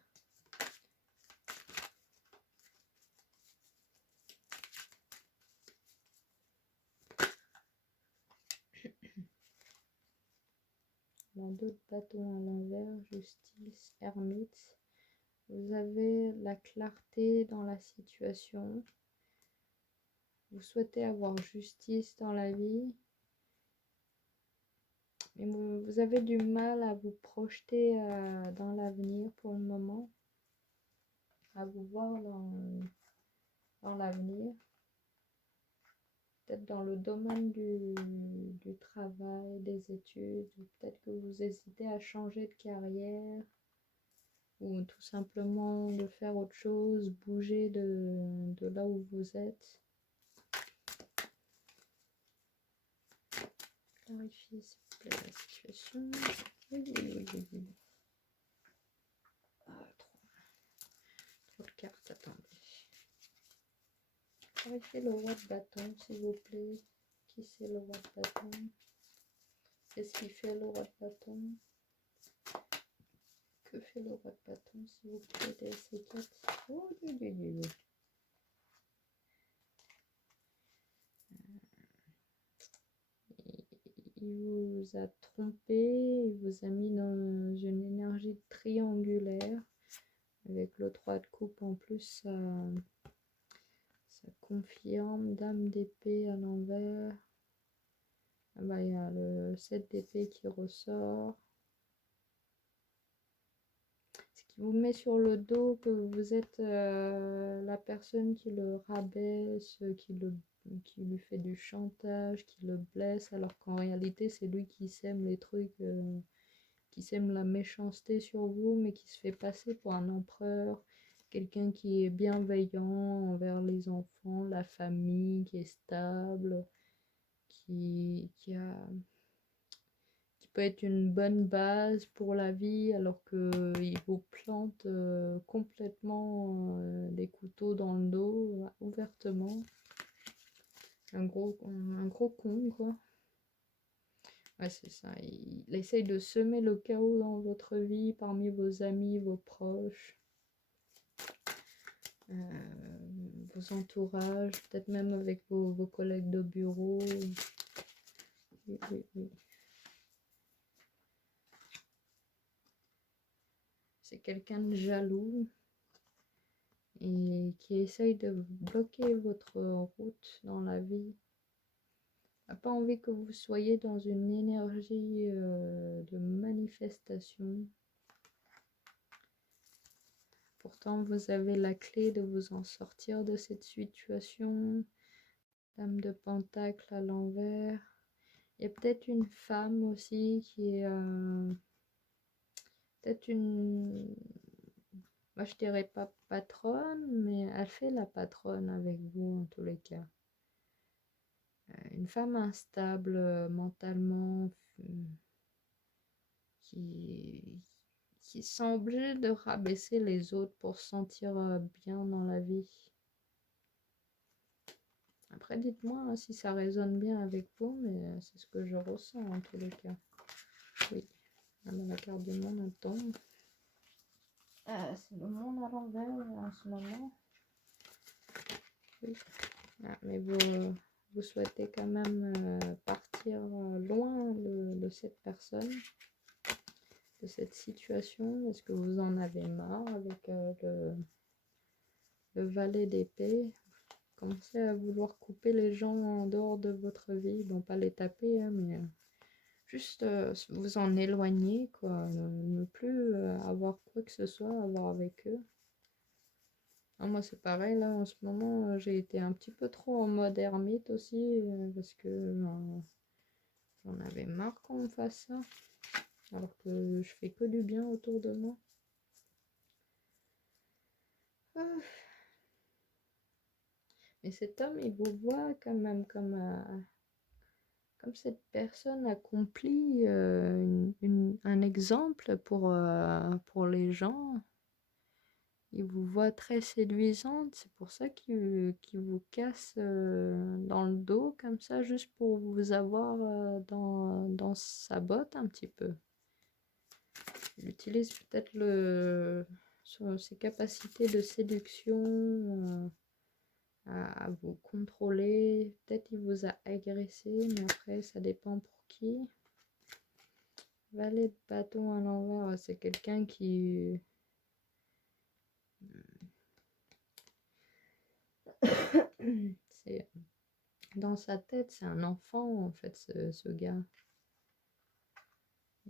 D'autres bâtons à l'envers, justice, ermite. Vous avez la clarté dans la situation. Vous souhaitez avoir justice dans la vie. Mais vous avez du mal à vous projeter dans l'avenir pour le moment. À vous voir dans l'avenir. Peut-être dans le domaine du travail, des études. Peut-être que vous hésitez à changer de carrière. Ou tout simplement de faire autre chose, bouger de là où vous êtes. Clarifiez s'il vous plaît la situation. Oui. Trop de cartes, attendez. Clarifiez le roi de bâton s'il vous plaît. Qui c'est le roi de bâton? Qu'est-ce qu'il fait le roi de bâton? Que fait le roi de bâton s'il vous plaît? DS4. Oh, il vous a trompé, il vous a mis dans une énergie triangulaire. Avec le 3 de coupe en plus, ça confirme. Dame d'épée à l'envers. Ah bah, il y a le 7 d'épée qui ressort. Ce qui vous met sur le dos que vous êtes la personne qui le rabaisse, qui lui fait du chantage, qui le blesse, alors qu'en réalité c'est lui qui sème les trucs, qui sème la méchanceté sur vous, mais qui se fait passer pour un empereur, quelqu'un qui est bienveillant envers les enfants, la famille, qui est stable, qui peut être une bonne base pour la vie, alors qu'il vous plante complètement des couteaux dans le dos, ouvertement. Un gros con, quoi. Ouais, c'est ça. Il essaye de semer le chaos dans votre vie, parmi vos amis, vos proches, vos entourages, peut-être même avec vos collègues de bureau. Oui. C'est quelqu'un de jaloux et qui essaye de bloquer votre route dans la vie. N'a pas envie que vous soyez dans une énergie de manifestation. Pourtant, vous avez la clé de vous en sortir de cette situation. Dame de Pentacle à l'envers. Il y a peut-être une femme aussi qui est peut-être une... Moi, je dirais pas patronne, mais elle fait la patronne avec vous en tous les cas. Une femme instable mentalement, qui qui sont obligés de rabaisser les autres pour se sentir bien dans la vie. Après, dites-moi hein, si ça résonne bien avec vous, mais c'est ce que je ressens en tous les cas. Oui, la carte du monde elle tombe. C'est le monde à l'envers en ce moment. Oui. Mais vous souhaitez quand même partir loin de cette personne, de cette situation, parce que vous en avez marre avec le valet d'épée. Commencez à vouloir couper les gens en dehors de votre vie. Bon, pas les taper, hein, mais juste vous en éloigner, quoi. Ne plus avoir quoi que ce soit à voir avec eux. Ah, moi, c'est pareil, là, en ce moment, j'ai été un petit peu trop en mode ermite aussi, parce que j'en avais marre qu'on me fasse ça, alors que je fais que du bien autour de moi. Ah. Mais cet homme, il vous voit quand même comme cette personne accomplit un exemple pour les gens. Il vous voit très séduisante, c'est pour ça qu'il vous casse dans le dos comme ça, juste pour vous avoir dans sa botte un petit peu. Il utilise peut-être ses capacités de séduction à vous contrôler. Peut-être il vous a agressé, mais après ça dépend pour qui. Valet de bâton à l'envers, c'est quelqu'un qui... c'est dans sa tête, c'est un enfant en fait, ce gars.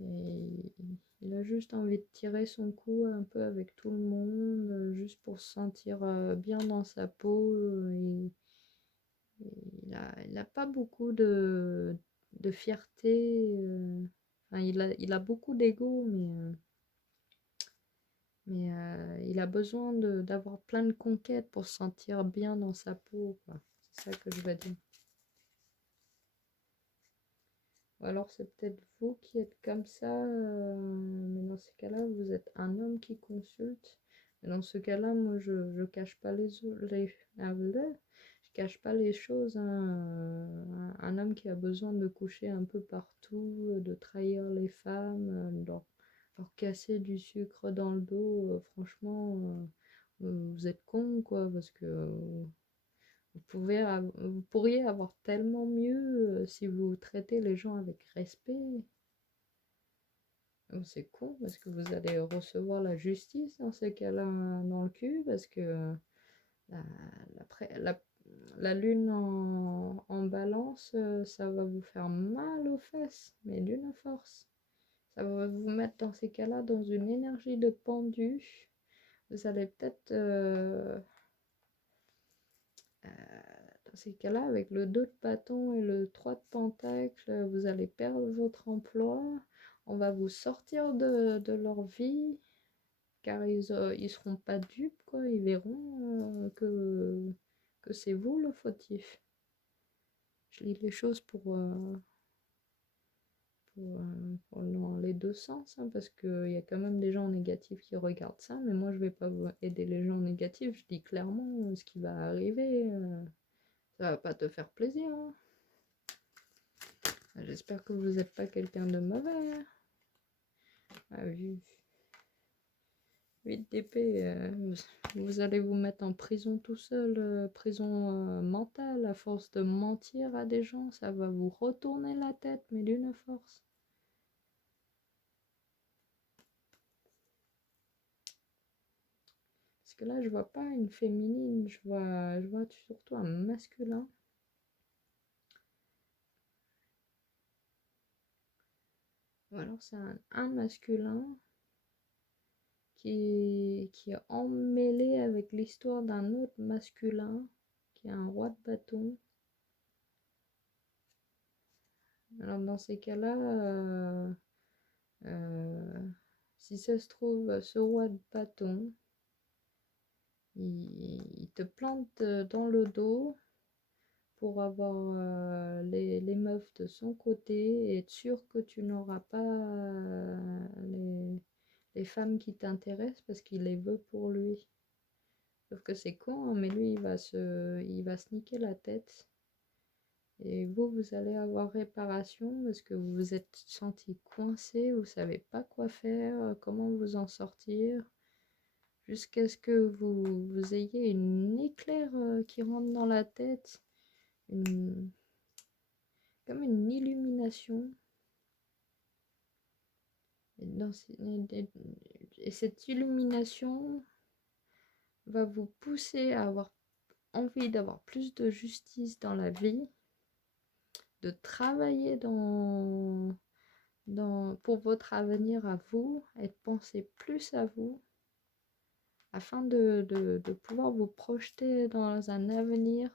Et il a juste envie de tirer son coup un peu avec tout le monde, juste pour se sentir bien dans sa peau. Il a pas beaucoup de fierté. Enfin, il a beaucoup d'ego, mais il a besoin d'avoir plein de conquêtes pour se sentir bien dans sa peau, quoi. C'est ça que je veux dire. Ou alors c'est peut-être vous qui êtes comme ça, mais dans ces cas-là, vous êtes un homme qui consulte. Et dans ce cas-là, moi, je cache pas je cache pas les choses, hein. Un homme qui a besoin de coucher un peu partout, de trahir les femmes, leur casser du sucre dans le dos, franchement, vous êtes con, quoi, parce que vous pourriez avoir tellement mieux si vous traitez les gens avec respect. C'est con parce que vous allez recevoir la justice dans ces cas-là dans le cul, parce que la, la, la lune en balance, ça va vous faire mal aux fesses, mais d'une force. Ça va vous mettre dans ces cas-là dans une énergie de pendu. Vous allez peut-être... dans ces cas-là, avec le 2 de bâton et le 3 de pentacle, vous allez perdre votre emploi. On va vous sortir de leur vie, car ils seront pas dupes, quoi. Ils verront que c'est vous le fautif. Je lis les choses dans les deux sens, hein, parce qu'il y a quand même des gens négatifs qui regardent ça, mais moi je vais pas aider les gens négatifs. Je dis clairement ce qui va arriver. Ça va pas te faire plaisir, hein. J'espère que vous n'êtes pas quelqu'un de mauvais, hein. Ah, 8 d'épée, vous allez vous mettre en prison tout seul, prison mentale, à force de mentir à des gens, ça va vous retourner la tête, mais d'une force. Parce que là, je vois pas une féminine, je vois surtout un masculin. Ou alors c'est un masculin qui est emmêlé avec l'histoire d'un autre masculin, qui est un roi de bâton. Alors dans ces cas-là, si ça se trouve, ce roi de bâton, il te plante dans le dos pour avoir les meufs de son côté et être sûr que tu n'auras pas les femmes qui t'intéressent parce qu'il les veut pour lui. Sauf que c'est con, hein, mais lui, il va se niquer la tête. Et vous allez avoir réparation parce que vous vous êtes senti coincé, vous savez pas quoi faire, comment vous en sortir, jusqu'à ce que vous ayez une éclair qui rentre dans la tête, comme une illumination. Et cette illumination va vous pousser à avoir envie d'avoir plus de justice dans la vie, de travailler pour votre avenir à vous et de penser plus à vous afin de pouvoir vous projeter dans un avenir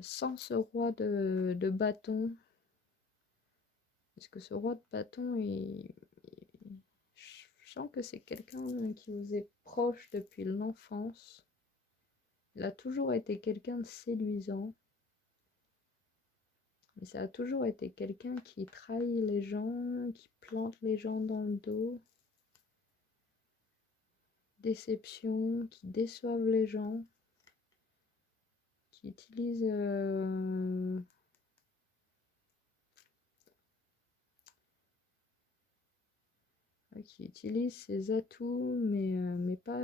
sans ce roi de bâton. Parce que ce roi de bâton, je sens que c'est quelqu'un qui vous est proche depuis l'enfance. Il a toujours été quelqu'un de séduisant. Mais ça a toujours été quelqu'un qui trahit les gens, qui plante les gens dans le dos. Déception, qui déçoivent les gens, qui utilisent ses atouts, mais pas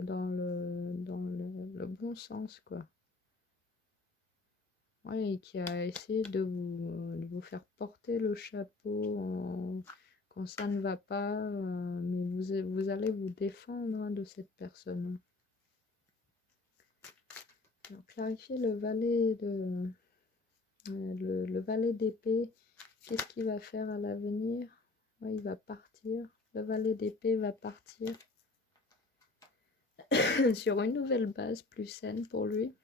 dans le bon sens, quoi. Ouais, et qui a essayé de vous faire porter le chapeau quand ça ne va pas, mais vous allez vous défendre, hein, de cette personne. Alors, clarifier le valet le valet d'épée. Qu'est-ce qu'il va faire à l'avenir? Ouais, il va partir. Le valet d'épée va partir sur une nouvelle base plus saine pour lui.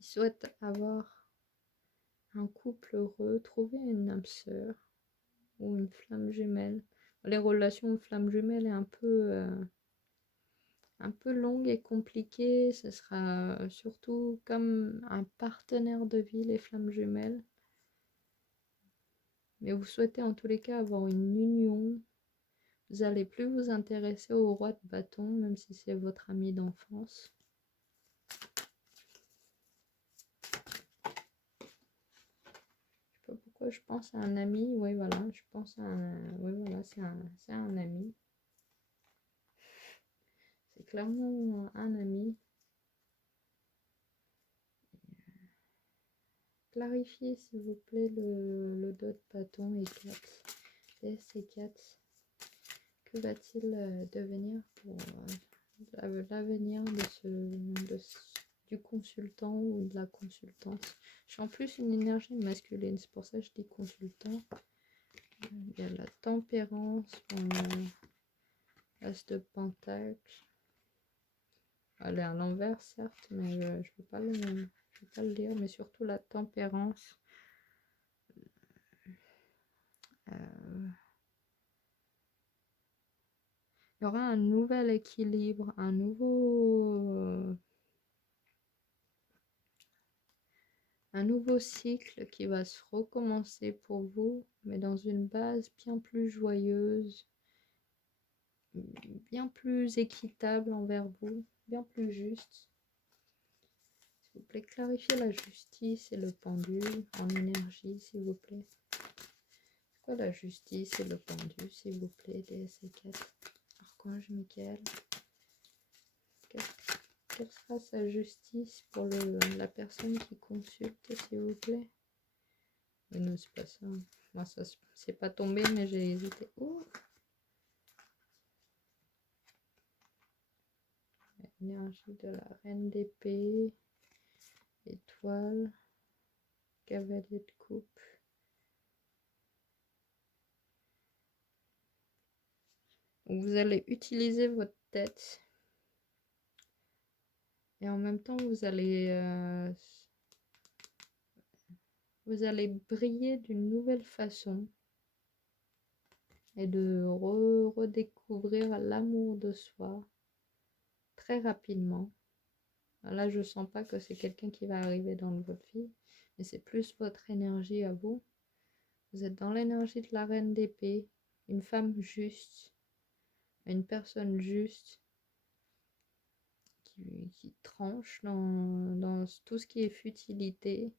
Il souhaite avoir un couple heureux, trouver une âme sœur ou une flamme jumelle. Les relations flamme jumelle est un peu longue et compliquée. Ce sera surtout comme un partenaire de vie, les flammes jumelles. Mais vous souhaitez en tous les cas avoir une union. Vous n'allez plus vous intéresser au roi de bâton, même si c'est votre ami d'enfance. Je sais pas pourquoi je pense à un ami. Oui, voilà, je pense à un... Oui, voilà, c'est un ami. C'est clairement un ami. Clarifiez, s'il vous plaît, le dos de bâton et 4. DS4. Que va-t-il devenir pour l'avenir du consultant ou de la consultante? J'ai en plus une énergie masculine, c'est pour ça que je dis consultant. Il y a la tempérance, l'as de pentacle. Elle est à l'envers, certes, mais je ne peux pas le lire, mais surtout la tempérance. Il y aura un nouvel équilibre, un nouveau cycle qui va se recommencer pour vous, mais dans une base bien plus joyeuse, bien plus équitable envers vous, bien plus juste. S'il vous plaît, clarifiez la justice et le pendule en énergie, s'il vous plaît. C'est quoi la justice et le pendule, s'il vous plaît, DS4? Archange Michael. Quelle sera sa justice pour la personne qui consulte, s'il vous plaît? Mais non, c'est pas ça. Moi, ça c'est pas tombé, mais j'ai hésité. Oh, énergie de la reine d'épée, étoile, cavalier de coupe. Vous allez utiliser votre tête et en même temps vous allez briller d'une nouvelle façon et de redécouvrir l'amour de soi très rapidement. Là, je sens pas que c'est quelqu'un qui va arriver dans votre vie, mais c'est plus votre énergie à vous. Vous êtes dans l'énergie de la reine d'épée. une femme juste, une personne juste qui tranche dans tout ce qui est futilité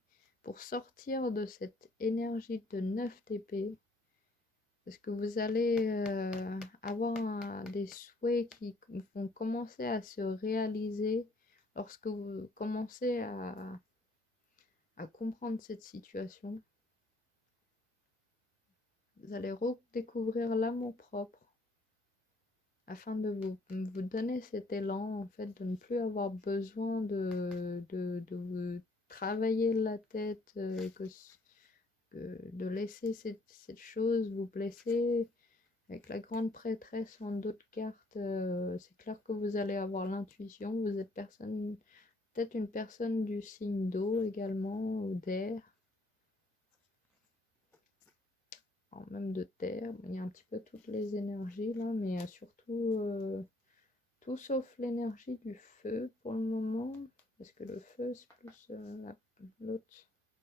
pour sortir de cette énergie de 9 d'épée. Parce que vous allez avoir des souhaits qui vont commencer à se réaliser lorsque vous commencez à comprendre cette situation. Vous allez redécouvrir l'amour propre afin de vous donner cet élan, en fait, de ne plus avoir besoin de vous travailler la tête, de laisser cette chose vous blesser. Avec la grande prêtresse en d'autres cartes, c'est clair que vous allez avoir l'intuition. Vous êtes peut-être une personne du signe d'eau également, ou d'air. Même de terre, il y a un petit peu toutes les énergies là, mais surtout tout sauf l'énergie du feu pour le moment, parce que le feu c'est plus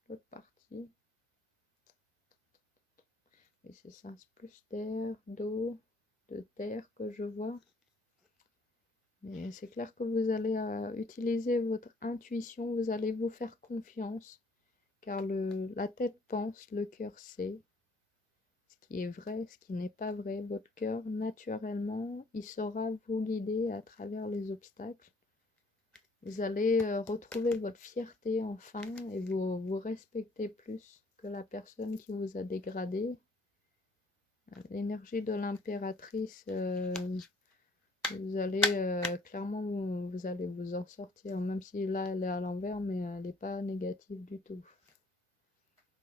l'autre partie. Et c'est ça, c'est plus d'air, d'eau, de terre que je vois. Mais c'est clair que vous allez utiliser votre intuition, vous allez vous faire confiance, car la tête pense, le cœur sait. Ce qui est vrai, ce qui n'est pas vrai. Votre cœur, naturellement, il saura vous guider à travers les obstacles. Vous allez retrouver votre fierté enfin et vous respecter plus que la personne qui vous a dégradé. L'énergie de l'impératrice, vous allez clairement, vous allez vous en sortir, même si là elle est à l'envers, mais elle n'est pas négative du tout.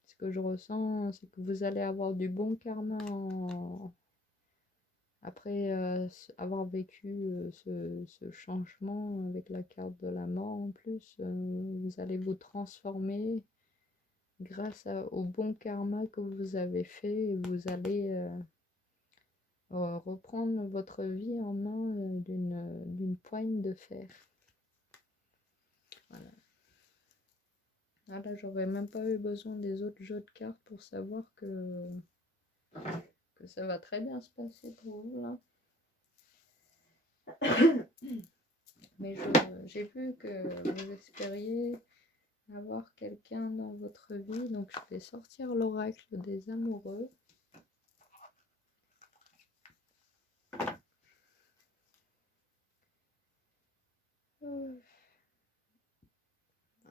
Ce que je ressens, c'est que vous allez avoir du bon karma après avoir vécu ce changement avec la carte de la mort en plus. Vous allez vous transformer grâce au bon karma que vous avez fait et vous allez reprendre votre vie en main d'une poigne de fer. Voilà. Ah là, j'aurais même pas eu besoin des autres jeux de cartes pour savoir que ça va très bien se passer pour vous là. Mais j'ai vu que vous espériez avoir quelqu'un dans votre vie, donc je vais sortir l'oracle des amoureux.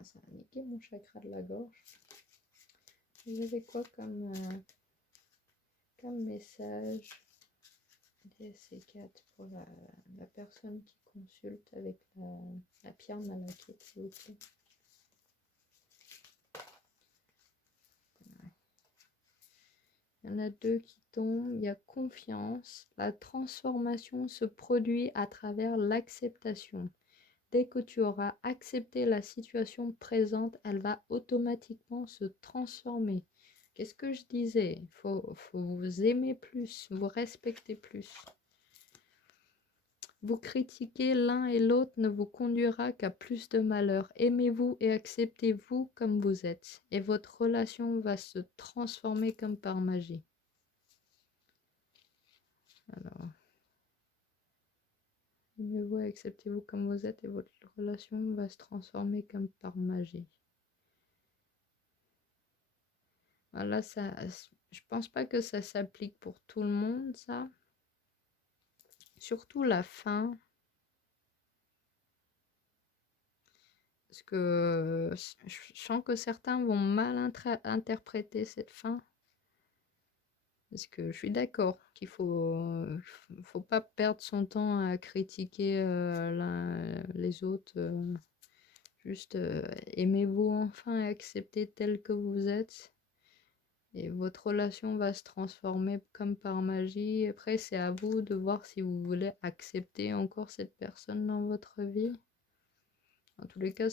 Ça a niqué mon chakra de la gorge. Vous avez quoi comme message des C4 pour la personne qui consulte avec la pierre malachite, s'il vous plaît? Il y en a deux qui tombent. Il y a confiance. La transformation se produit à travers l'acceptation. Dès que tu auras accepté la situation présente, elle va automatiquement se transformer. Qu'est-ce que je disais? Il faut vous aimer plus, vous respecter plus. Vous critiquer l'un et l'autre ne vous conduira qu'à plus de malheur. Aimez-vous et acceptez-vous comme vous êtes. Et votre relation va se transformer comme par magie. Alors, aimez-vous et acceptez-vous comme vous êtes et votre relation va se transformer comme par magie. Voilà, je pense pas que ça s'applique pour tout le monde, ça. Surtout la fin. Parce que je sens que certains vont mal interpréter cette fin. Parce que je suis d'accord qu'il faut pas perdre son temps à critiquer les autres. Juste aimez-vous enfin et acceptez tel que vous êtes. Et votre relation va se transformer comme par magie. Après, c'est à vous de voir si vous voulez accepter encore cette personne dans votre vie. En tous les cas,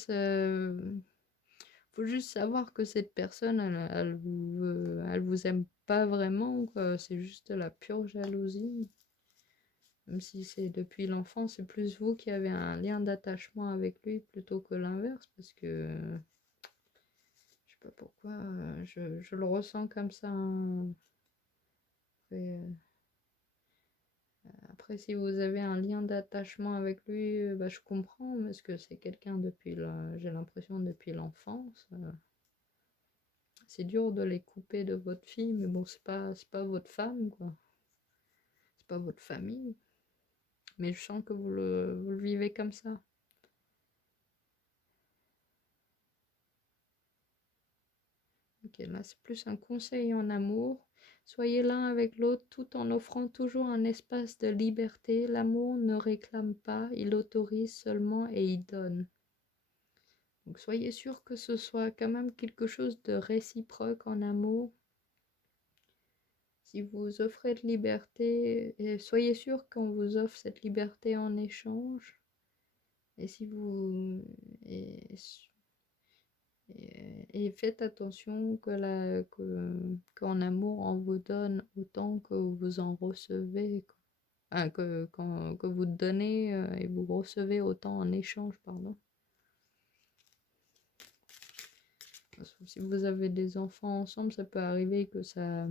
faut juste savoir que cette personne, elle vous aime pas vraiment, quoi. C'est juste de la pure jalousie. Même si c'est depuis l'enfance, c'est plus vous qui avez un lien d'attachement avec lui plutôt que l'inverse, parce que je sais pas pourquoi, je le ressens comme ça. Hein. Après, Après, si vous avez un lien d'attachement avec lui, bah, je comprends, parce que c'est quelqu'un j'ai l'impression depuis l'enfance. C'est dur de les couper de votre fille, mais bon, c'est pas votre femme, quoi. C'est pas votre famille. Mais je sens que vous le vivez comme ça. Ok, là, c'est plus un conseil en amour. Soyez l'un avec l'autre tout en offrant toujours un espace de liberté. L'amour ne réclame pas, il autorise seulement et il donne. Donc soyez sûr que ce soit quand même quelque chose de réciproque en amour. Si vous offrez de liberté, et soyez sûr qu'on vous offre cette liberté en échange. Et si vous et faites attention qu'en amour on vous donne autant que vous en recevez, quoi. Enfin, que vous donnez et vous recevez autant en échange, pardon. Parce que si vous avez des enfants ensemble, ça peut arriver que ça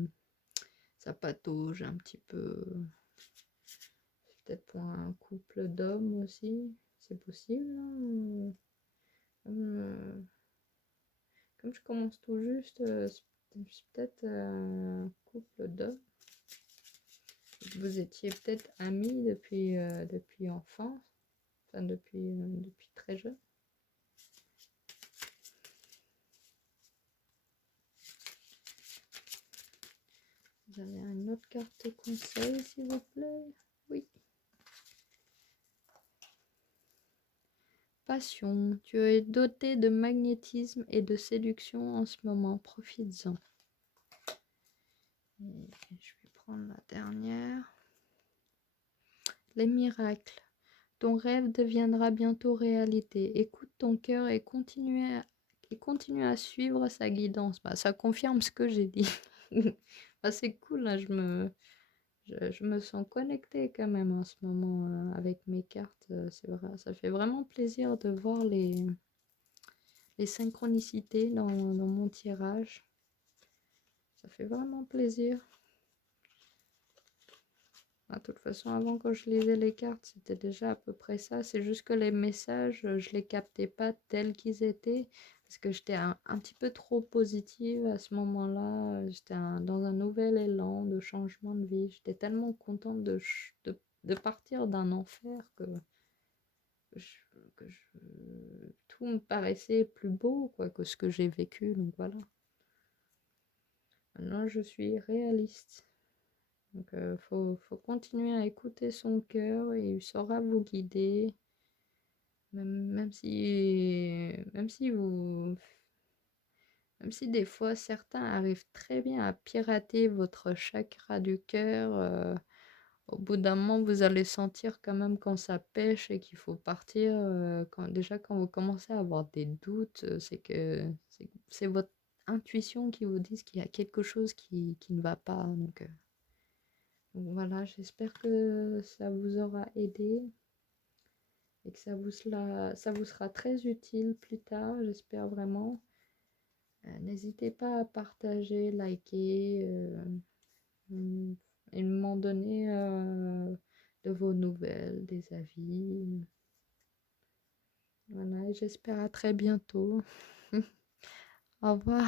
patauge un petit peu. C'est peut-être pour un couple d'hommes aussi, c'est possible, hein. Comme je commence tout juste, c'est peut-être un couple d'hommes. Vous étiez peut-être amis depuis enfance, enfin depuis très jeune. Vous avez une autre carte conseil, s'il vous plaît? Oui. Passion. Tu es doté de magnétisme et de séduction en ce moment. Profites-en. Je vais prendre la dernière. Les miracles. Ton rêve deviendra bientôt réalité. Écoute ton cœur et continue à suivre sa guidance. Bah, ça confirme ce que j'ai dit. Bah, c'est cool, là, je me sens connectée quand même en ce moment avec mes cartes. C'est vrai, ça fait vraiment plaisir de voir les synchronicités dans mon tirage. Ça fait vraiment plaisir. De toute façon, avant, quand je lisais les cartes, c'était déjà à peu près ça. C'est juste que les messages, je les captais pas tels qu'ils étaient parce que j'étais un petit peu trop positive à ce moment-là. J'étais dans un nouvel élan de changement de vie. J'étais tellement contente de partir d'un enfer tout me paraissait plus beau, quoi, que ce que j'ai vécu. Donc voilà. Maintenant, je suis réaliste. Donc, faut continuer à écouter son cœur et il saura vous guider. Même si des fois certains arrivent très bien à pirater votre chakra du cœur, au bout d'un moment, vous allez sentir quand même quand ça pêche et qu'il faut partir. Quand vous commencez à avoir des doutes, c'est votre intuition qui vous dit qu'il y a quelque chose qui ne va pas. Donc voilà, j'espère que ça vous aura aidé et que ça vous sera très utile plus tard, j'espère vraiment. N'hésitez pas à partager, liker et m'en donner de vos nouvelles, des avis. Voilà, et j'espère à très bientôt. Au revoir.